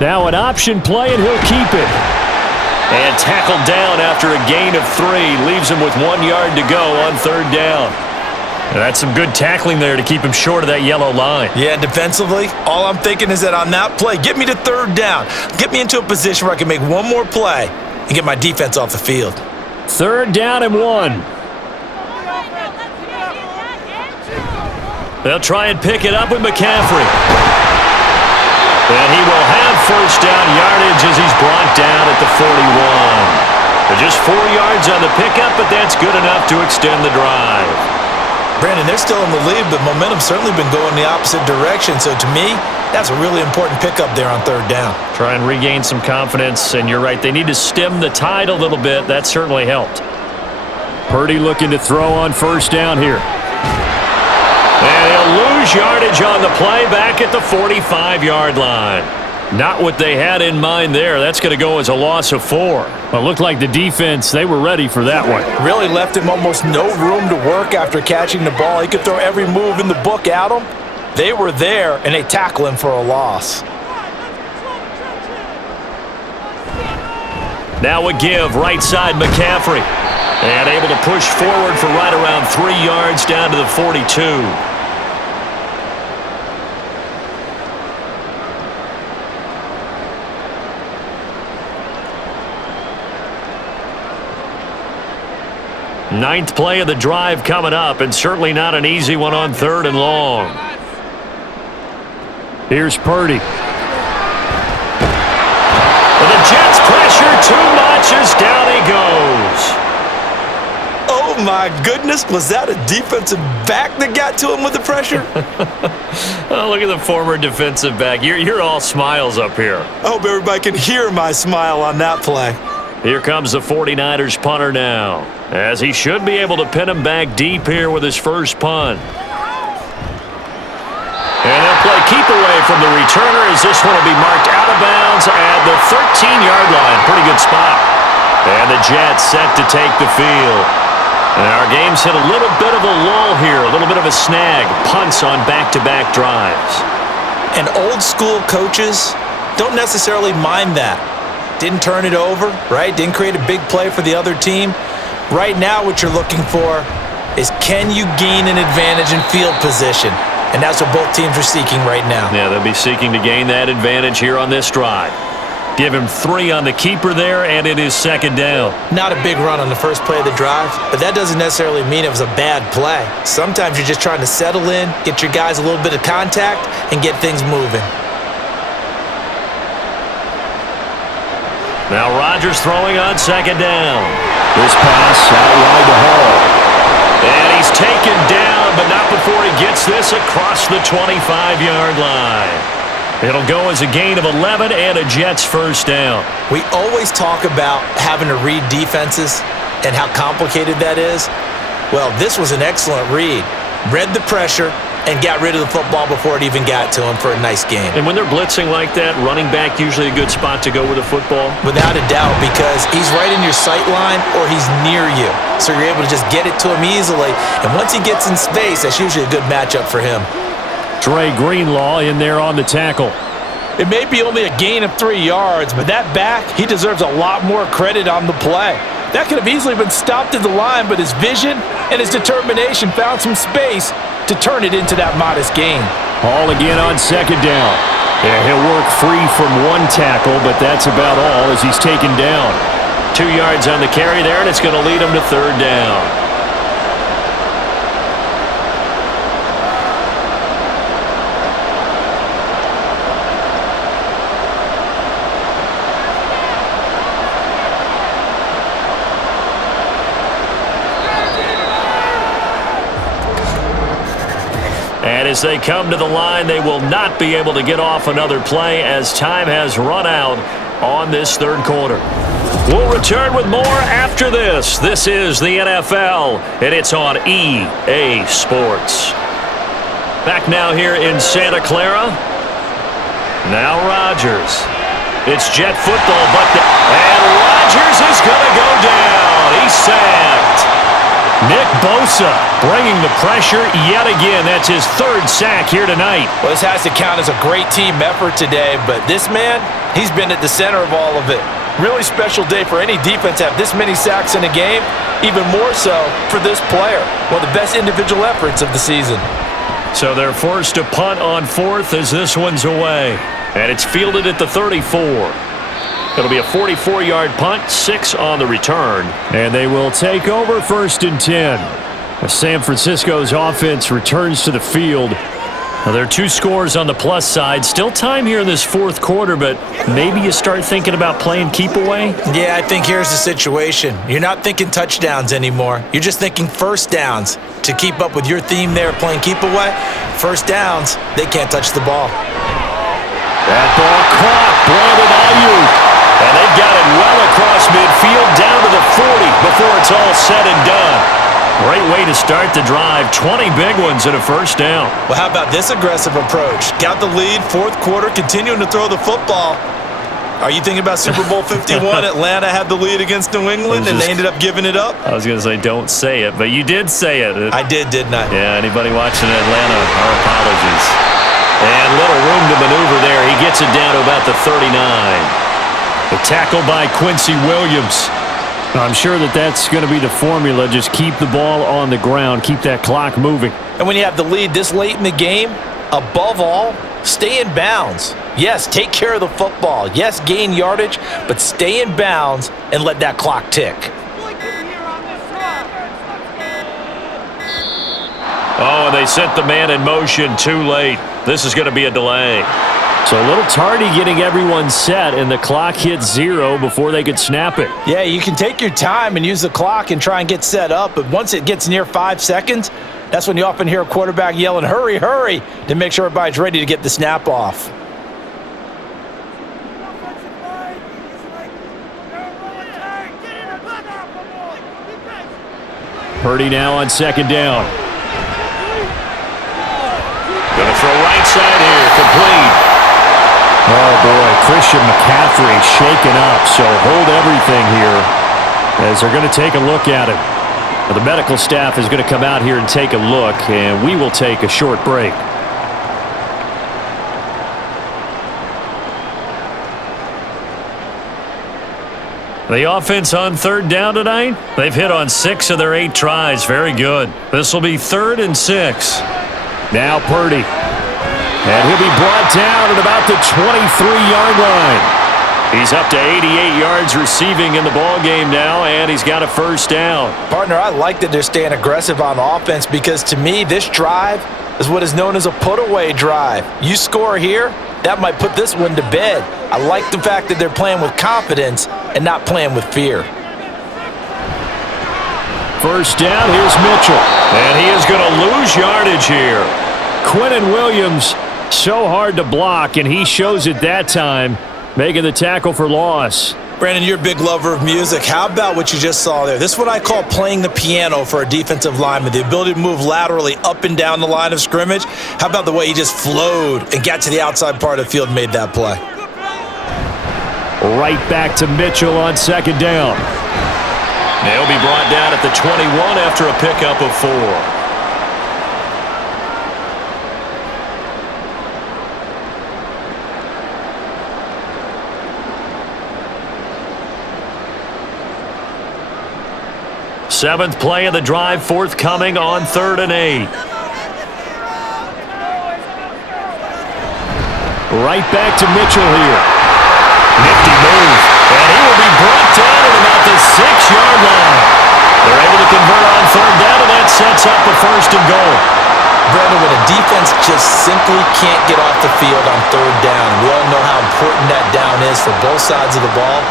Now an option play, and he'll keep it. And tackled down after a gain of 3. Leaves him with 1 yard to go on 3rd down. And that's some good tackling there to keep him short of that yellow line. Yeah, defensively, all I'm thinking is that on that play, get me to 3rd down. Get me into a position where I can make one more play and get my defense off the field. 3rd down and 1. They'll try and pick it up with McCaffrey. And he will have 1st down yardage as he's brought down at the 41. Just 4 yards on the pickup, but that's good enough to extend the drive. Brandon, they're still in the lead, but momentum's certainly been going the opposite direction. So to me, that's a really important pickup there on 3rd down. Try and regain some confidence, and you're right. They need to stem the tide a little bit. That certainly helped. Purdy looking to throw on 1st down here. And he'll lose lose yardage on the play back at the 45-yard line. Not what they had in mind there. That's going to go as a loss of 4. Well, it looked like the defense, they were ready for that one. Really left him almost no room to work after catching the ball. He could throw every move in the book at him. They were there, and they tackle him for a loss. Now a give, right side McCaffrey. And able to push forward for right around 3 yards down to the 42. Ninth play of the drive coming up, and certainly not an easy one on 3rd and long. Here's Purdy. And the Jets pressure too much as down he goes. Oh, my goodness. Was that a defensive back that got to him with the pressure? Oh, look at the former defensive back. You're all smiles up here. I hope everybody can hear my smile on that play. Here comes the 49ers punter now, as he should be able to pin him back deep here with his first punt. And they'll play keep away from the returner as this one will be marked out of bounds at the 13-yard line. Pretty good spot. And the Jets set to take the field. And our game's hit a little bit of a lull here, a little bit of a snag. Punts on back-to-back drives. And old-school coaches don't necessarily mind that. Didn't turn it over, right? Didn't create a big play for the other team. Right now what you're looking for is, can you gain an advantage in field position? And that's what both teams are seeking right now. Yeah, they'll be seeking to gain that advantage here on this drive. Give him 3 on the keeper there, and it is 2nd down. Not a big run on the first play of the drive, but that doesn't necessarily mean it was a bad play. Sometimes you're just trying to settle in, get your guys a little bit of contact, and get things moving. Now Rodgers throwing on 2nd down. This pass out wide to Hall. And he's taken down, but not before he gets this across the 25-yard line. It'll go as a gain of 11 and a Jets first down. We always talk about having to read defenses and how complicated that is. Well, this was an excellent read. Read the pressure and got rid of the football before it even got to him for a nice game. And when they're blitzing like that, running back usually a good spot to go with the football? Without a doubt, because he's right in your sight line or he's near you. So you're able to just get it to him easily. And once he gets in space, that's usually a good matchup for him. Dre Greenlaw in there on the tackle. It may be only a gain of 3 yards, but that back, he deserves a lot more credit on the play. That could have easily been stopped at the line, but his vision and his determination found some space to turn it into that modest gain. Hall again on 2nd down. Yeah, he'll work free from one tackle, but that's about all as he's taken down. 2 yards on the carry there, and it's going to lead him to 3rd down. And as they come to the line, they will not be able to get off another play as time has run out on this 3rd quarter. We'll return with more after this. This is the NFL, and it's on EA Sports. Back now here in Santa Clara. Now Rodgers. It's Jet football, and Rodgers is going to go down. He's sacked. Nick Bosa bringing the pressure yet again. That's his 3rd sack here tonight. Well, this has to count as a great team effort today, but this man, he's been at the center of all of it. Really special day for any defense to have this many sacks in a game, even more so for this player. One of the best individual efforts of the season. So they're forced to punt on 4th as this one's away. And it's fielded at the 34. It'll be a 44-yard punt, 6 on the return. And they will take over 1st and 10. As San Francisco's offense returns to the field. Now, there are 2 scores on the plus side. Still time here in this 4th quarter, but maybe you start thinking about playing keep away? Yeah, I think here's the situation. You're not thinking touchdowns anymore. You're just thinking 1st downs. To keep up with your theme there, playing keep away, 1st downs, they can't touch the ball. That ball caught. Brandon Ayuk. And they've got it well across midfield down to the 40 before it's all said and done. Great way to start the drive. 20 big ones and a first down. Well, how about this aggressive approach? Got the lead, fourth quarter, continuing to throw the football. Are you thinking about Super Bowl 51? Atlanta had the lead against New England, and they ended up giving it up? I was going to say don't say it, but you did say it. I did, didn't I? Yeah, anybody watching Atlanta, our apologies. And little room to maneuver there. He gets it down to about the 39. The tackle by Quincy Williams. I'm sure that's going to be the formula. Just keep the ball on the ground. Keep that clock moving. And when you have the lead this late in the game, above all, stay in bounds. Yes, take care of the football. Yes, gain yardage, but stay in bounds and let that clock tick. Oh, and they sent the man in motion too late. This is going to be a delay. So a little tardy getting everyone set, and the clock hit 0 before they could snap it. Yeah, you can take your time and use the clock and try and get set up, but once it gets near 5 seconds, that's when you often hear a quarterback yelling, hurry, hurry, to make sure everybody's ready to get the snap off. Purdy now on second down. Going to throw right side here, complete. Oh, boy, Christian McCaffrey shaken up, so hold everything here as they're going to take a look at it. The medical staff is going to come out here and take a look, and we will take a short break. The offense on third down tonight, they've hit on 6 of their 8 tries. Very good. This will be 3rd and 6. Now Purdy. And he'll be brought down at about the 23-yard line. He's up to 88 yards receiving in the ballgame now, and he's got a first down. Partner, I like that they're staying aggressive on offense because, to me, this drive is what is known as a put-away drive. You score here, that might put this one to bed. I like the fact that they're playing with confidence and not playing with fear. First down, here's Mitchell. And he is going to lose yardage here. Quinnen Williams, so hard to block, and he shows it that time, making the tackle for loss. Brandon, you're a big lover of music. How about what you just saw there? This is what I call playing the piano for a defensive lineman, the ability to move laterally up and down the line of scrimmage. How about the way he just flowed and got to the outside part of the field and made that play? Right back to Mitchell on second down. They'll be brought down at the 21 after a pickup of 4. Seventh play of the drive, forthcoming on 3rd and 8. Right back to Mitchell here. Nifty move. And he will be brought down at about the 6-yard line. They're able to convert on 3rd down, and that sets up the 1st and goal. Brandon, when a defense just simply can't get off the field on 3rd down, we all know how important that down is for both sides of the ball.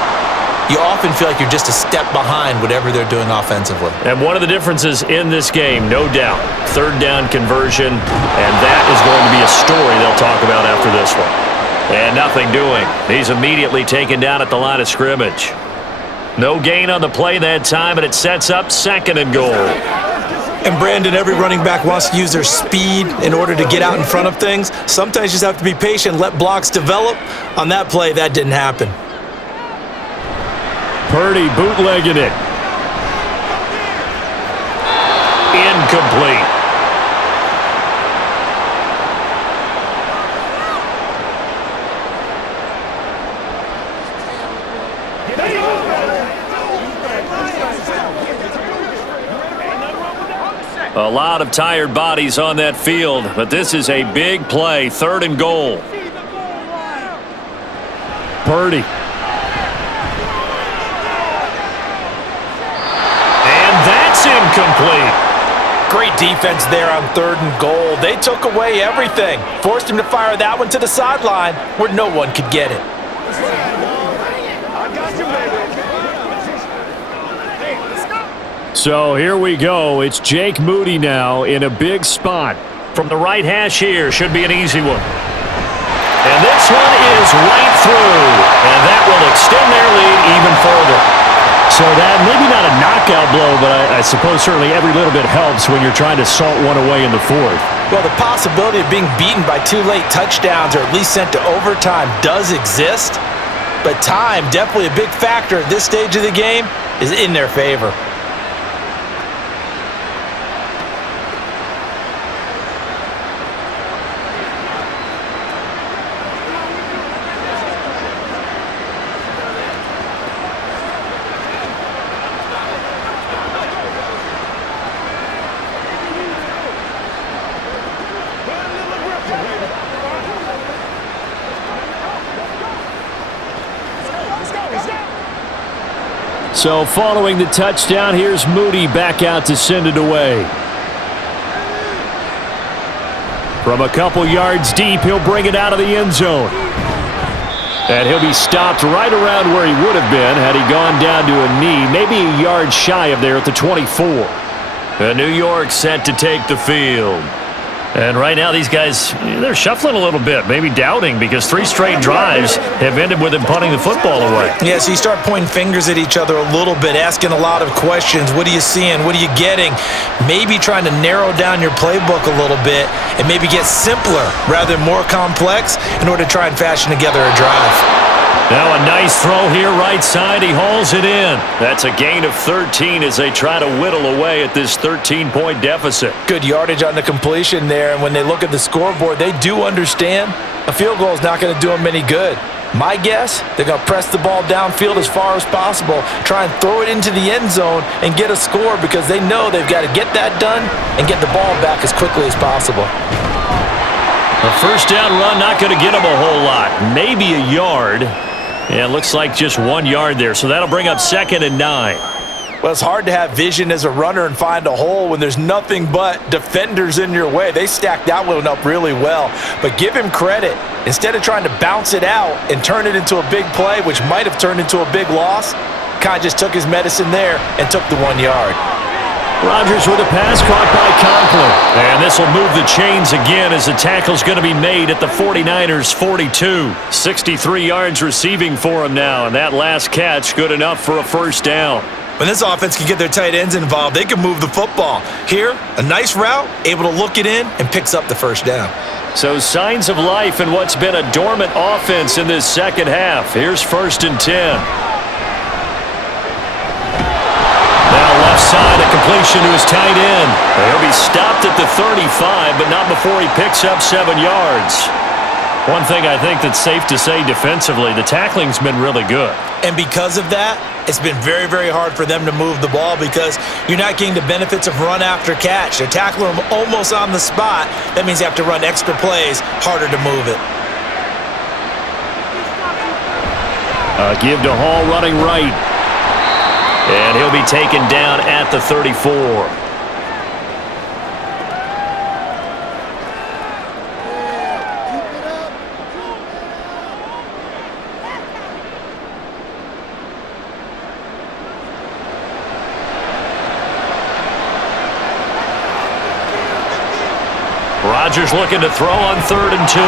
You often feel like you're just a step behind whatever they're doing offensively. And one of the differences in this game, no doubt, 3rd down conversion, and that is going to be a story they'll talk about after this one. And nothing doing. He's immediately taken down at the line of scrimmage. No gain on the play that time, and it sets up 2nd and goal. And Brandon, every running back wants to use their speed in order to get out in front of things. Sometimes you just have to be patient, let blocks develop. On that play, that didn't happen. Purdy bootlegging it. Incomplete. A lot of tired bodies on that field, but this is a big play, 3rd and goal. Purdy. Incomplete. Great defense there on 3rd and goal. They took away everything. Forced him to fire that one to the sideline where no one could get it. So here we go. It's Jake Moody now in a big spot. From the right hash here, should be an easy one. And this one is right through. And that will extend their lead even further. So that maybe not a knock knockout blow, but I suppose certainly every little bit helps when you're trying to salt one away in the fourth. Well, the possibility of being beaten by 2 late touchdowns or at least sent to overtime does exist, but time, definitely a big factor at this stage of the game, is in their favor. So following the touchdown, here's Moody back out to send it away. From a couple yards deep, he'll bring it out of the end zone. And he'll be stopped right around where he would have been had he gone down to a knee, maybe a yard shy of there at the 24. And New York set to take the field. And right now these guys, they're shuffling a little bit, maybe doubting, because 3 straight drives have ended with him punting the football away. Yeah, so you start pointing fingers at each other a little bit, asking a lot of questions. What are you seeing? What are you getting? Maybe trying to narrow down your playbook a little bit and maybe get simpler rather than more complex in order to try and fashion together a drive. Now a nice throw here right side. He hauls it in. That's a gain of 13 as they try to whittle away at this 13-point deficit. Good yardage on the completion there, and when they look at the scoreboard, they do understand a field goal is not going to do them any good. My guess, they're going to press the ball downfield as far as possible, try and throw it into the end zone and get a score because they know they've got to get that done and get the ball back as quickly as possible. A first down run not going to get them a whole lot. Maybe a yard. Yeah, it looks like just 1 yard there, so that'll bring up 2nd and 9. Well, it's hard to have vision as a runner and find a hole when there's nothing but defenders in your way. They stacked that one up really well. But give him credit. Instead of trying to bounce it out and turn it into a big play, which might have turned into a big loss, kind of just took his medicine there and took the 1 yard. Rodgers with a pass caught by Conklin. And this will move the chains again as the tackle's going to be made at the 49ers' 42. 63 yards receiving for him now, and that last catch good enough for a first down. When this offense can get their tight ends involved, they can move the football. Here, a nice route, able to look it in, and picks up the first down. So signs of life in what's been a dormant offense in this second half. Here's 1st and 10. Left side, a completion to his tight end. He'll be stopped at the 35, but not before he picks up 7 yards. One thing I think that's safe to say defensively, the tackling's been really good. And because of that, it's been very, very hard for them to move the ball because you're not getting the benefits of run after catch. They're tackling them almost on the spot. That means you have to run extra plays, harder to move it. Give to Hall running right. And he'll be taken down at the 34. Rodgers looking to throw on 3rd and 2.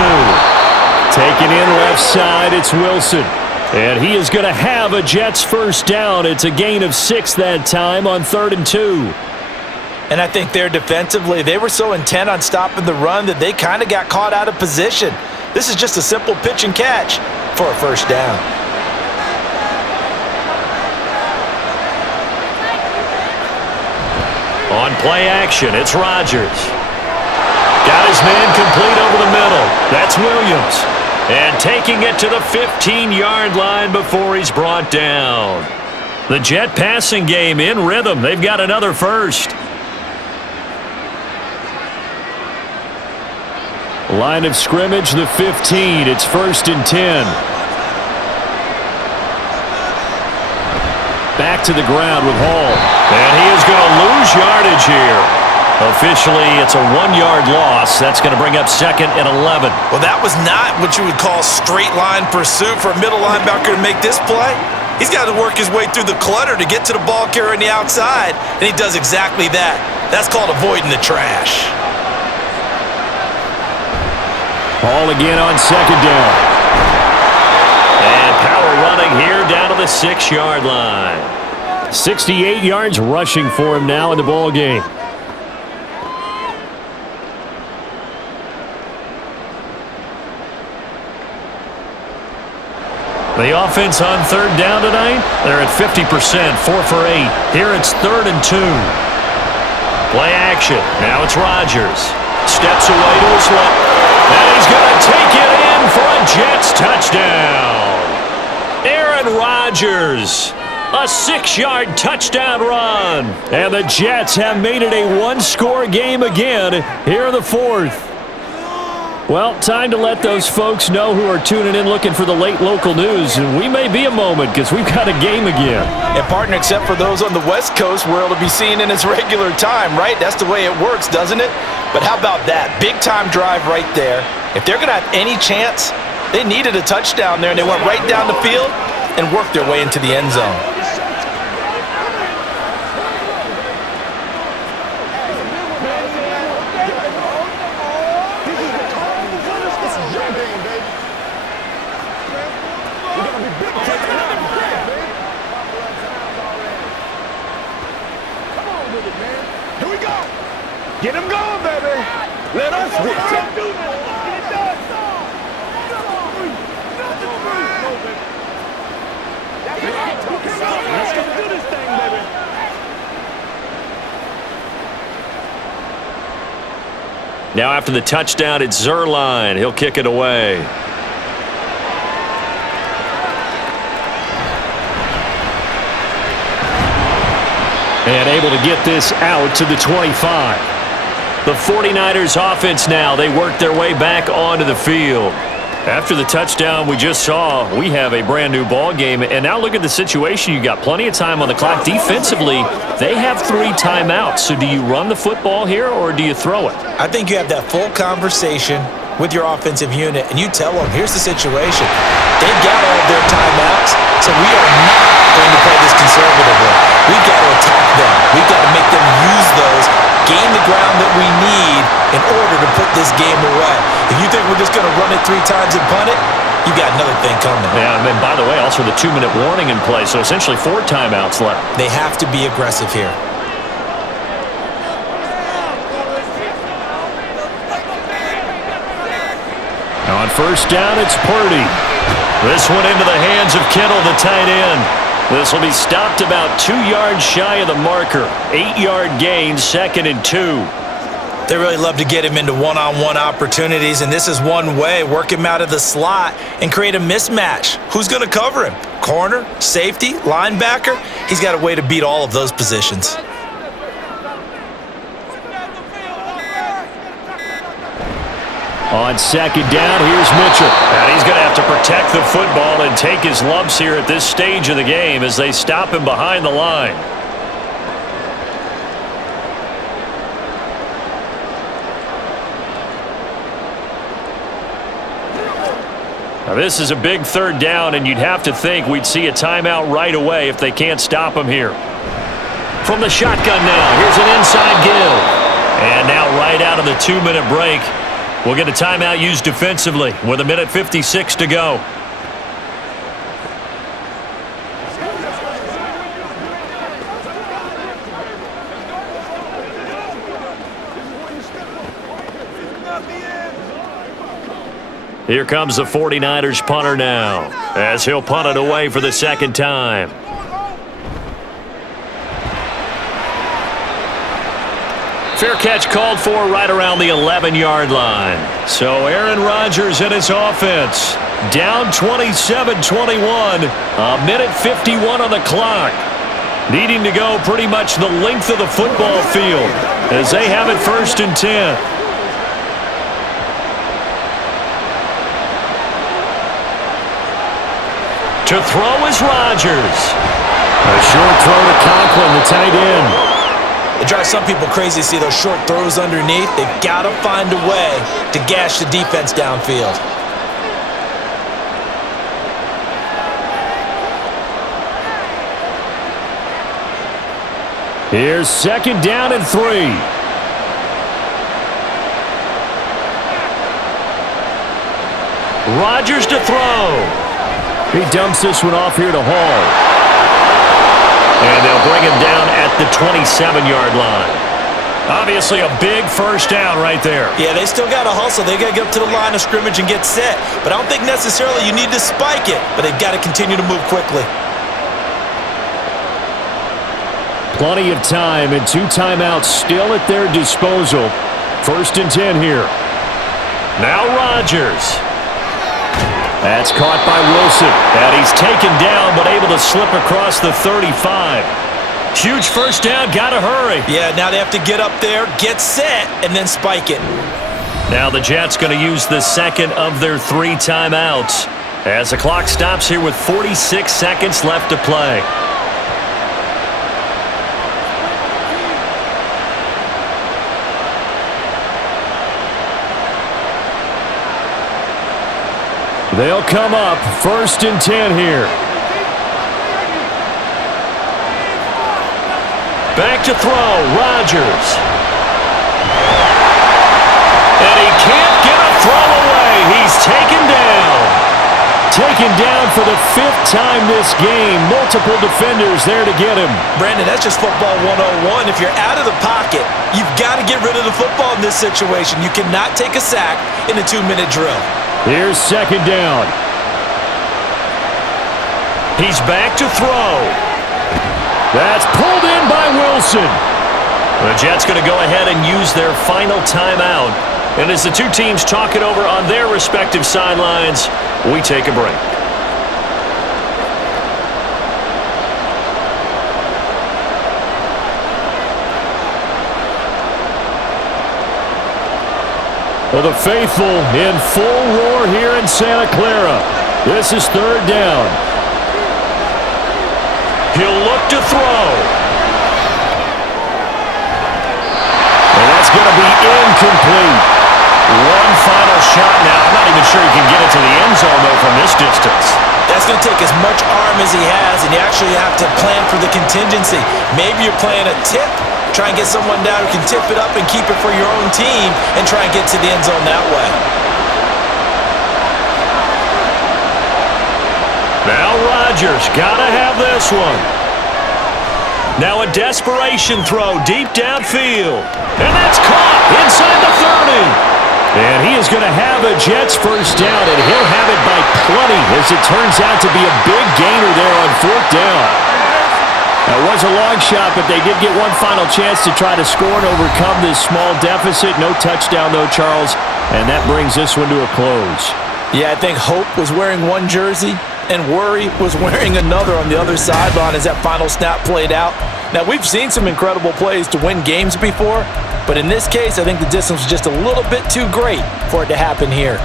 Taken in left side, it's Wilson. And he is going to have a Jets first down. It's a gain of 6 that time on 3rd and 2. And I think there defensively, they were so intent on stopping the run that they kind of got caught out of position. This is just a simple pitch and catch for a first down. On play action, it's Rodgers. Got his man complete over the middle. That's Williams. And taking it to the 15-yard line before he's brought down. The Jet passing game in rhythm. They've got another first. Line of scrimmage, the 15. It's 1st and 10. Back to the ground with Hall. And he is going to lose yardage here. Officially, it's a 1-yard loss. That's going to bring up 2nd and 11. Well, that was not what you would call straight line pursuit for a middle linebacker to make this play. He's got to work his way through the clutter to get to the ball carrier on the outside, and he does exactly that. That's called avoiding the trash. Ball again on 2nd down. And power running here down to the 6-yard line. 68 yards rushing for him now in the ball game. The offense on third down tonight, they're at 50%, 4 for 8. Here it's 3rd and 2. Play action. Now it's Rodgers. Steps away to his left. And he's going to take it in for a Jets touchdown. Aaron Rodgers. A 6-yard touchdown run. And the Jets have made it a one-score game again here in the 4th. Well, time to let those folks know who are tuning in looking for the late local news. And we may be a moment because we've got a game again. And partner, except for those on the West Coast where it'll be seen in its regular time, right? That's the way it works, doesn't it? But how about that? Big-time drive right there. If they're going to have any chance, they needed a touchdown there, and they went right down the field and worked their way into the end zone. Get him going, baby. Let us get it. Let's go do this thing, baby. Now after the touchdown, it's Zerline. He'll kick it away. And able to get this out to the 25. The 49ers offense now, they work their way back onto the field. After the touchdown we just saw, we have a brand new ball game. And now look at the situation. You got plenty of time on the clock. Defensively, they have 3 timeouts. So do you run the football here or do you throw it? I think you have that full conversation with your offensive unit, and you tell them, here's the situation. They've got all of their timeouts, so we are not going to play this conservatively. We've got to attack them. We've got to make them use those, gain the ground that we need in order to put this game away. If you think we're just going to run it 3 times and punt it, you got another thing coming. Yeah, and then by the way, also the 2-minute warning in play, so essentially 4 timeouts left. They have to be aggressive here. Now on first down, it's Purdy. This one into the hands of Kittle, the tight end. This will be stopped about 2 yards shy of the marker. 8-yard gain, 2nd and 2. They really love to get him into one-on-one opportunities, and this is one way. Work him out of the slot and create a mismatch. Who's going to cover him? Corner, safety, linebacker? He's got a way to beat all of those positions. On second down, here's Mitchell. And he's going to have to protect the football and take his lumps here at this stage of the game as they stop him behind the line. Now this is a big 3rd down, and you'd have to think we'd see a timeout right away if they can't stop him here. From the shotgun now, here's an inside give. And now right out of the 2-minute break, we'll get a timeout used defensively with 1:56 to go. Here comes the 49ers punter now, as he'll punt it away for the 2nd time. Fair catch called for right around the 11-yard line. So Aaron Rodgers and his offense down 27-21, 1:51 on the clock. Needing to go pretty much the length of the football field as they have it 1st and 10. To throw is Rodgers. A short throw to Conklin, the tight end. It drives some people crazy to see those short throws underneath. They've got to find a way to gash the defense downfield. Here's 2nd down and 3. Rodgers to throw. He dumps this one off here to Hall. And they'll the 27-yard line. Obviously a big first down right there. Yeah, they still got to hustle. They got to get up to the line of scrimmage and get set. But I don't think necessarily you need to spike it, but they've got to continue to move quickly. Plenty of time and 2 timeouts still at their disposal. 1st and 10 here. Now Rodgers. That's caught by Wilson. And he's taken down but able to slip across the 35. Huge first down, gotta hurry. Yeah, now they have to get up there, get set, and then spike it. Now the Jets going to use the second of their 3 timeouts as the clock stops here with 46 seconds left to play. They'll come up 1st and 10 here. Back to throw, Rodgers. And he can't get a throw away. He's taken down. Taken down for the 5th time this game. Multiple defenders there to get him. Brandon, that's just football 101. If you're out of the pocket, you've got to get rid of the football in this situation. You cannot take a sack in a 2-minute drill. Here's 2nd down. He's back to throw. That's pulled in by Wilson. The Jets going to go ahead and use their final timeout. And as the 2 teams talk it over on their respective sidelines, we take a break. Well, the faithful in full roar here in Santa Clara. This is 3rd down. He'll look to throw. And that's going to be incomplete. One final shot now. I'm not even sure he can get it to the end zone, though, from this distance. That's going to take as much arm as he has, and you actually have to plan for the contingency. Maybe you're playing a tip. Try and get someone down who can tip it up and keep it for your own team and try and get to the end zone that way. Now Rodgers, gotta have this one. Now a desperation throw deep downfield. And that's caught inside the 30. And he is going to have a Jets first down, and he'll have it by plenty as it turns out to be a big gainer there on 4th down. That was a long shot, but they did get one final chance to try to score and overcome this small deficit. No touchdown, though, Charles, and that brings this one to a close. Yeah, I think hope was wearing one jersey and worry was wearing another on the other sideline as that final snap played out. Now, we've seen some incredible plays to win games before, but in this case, I think the distance was just a little bit too great for it to happen here.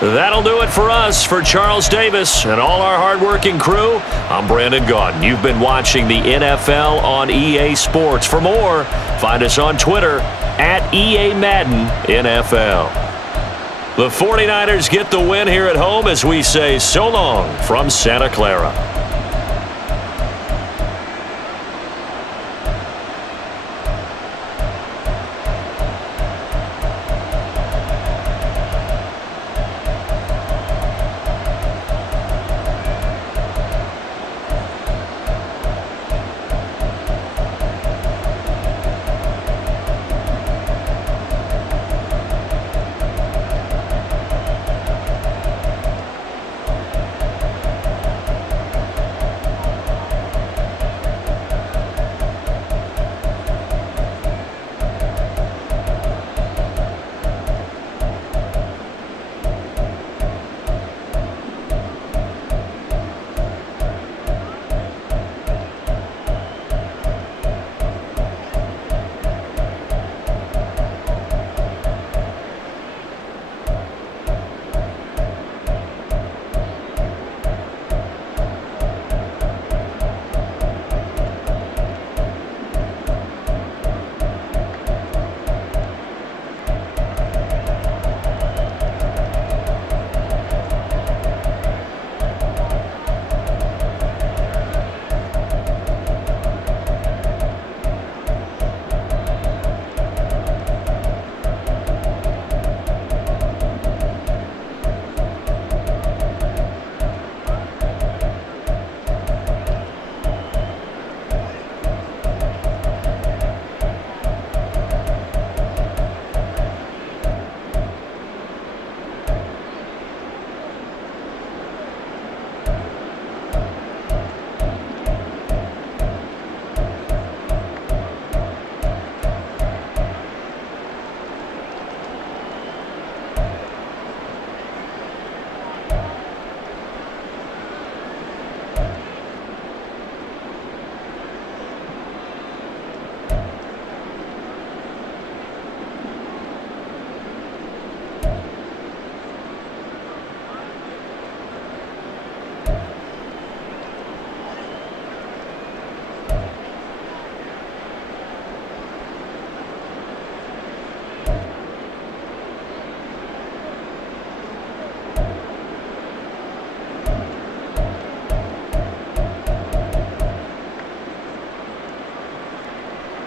That'll do it for us. For Charles Davis and all our hardworking crew, I'm Brandon Gaudin. You've been watching the NFL on EA Sports. For more, find us on Twitter at EA Madden NFL. The 49ers get the win here at home as we say so long from Santa Clara.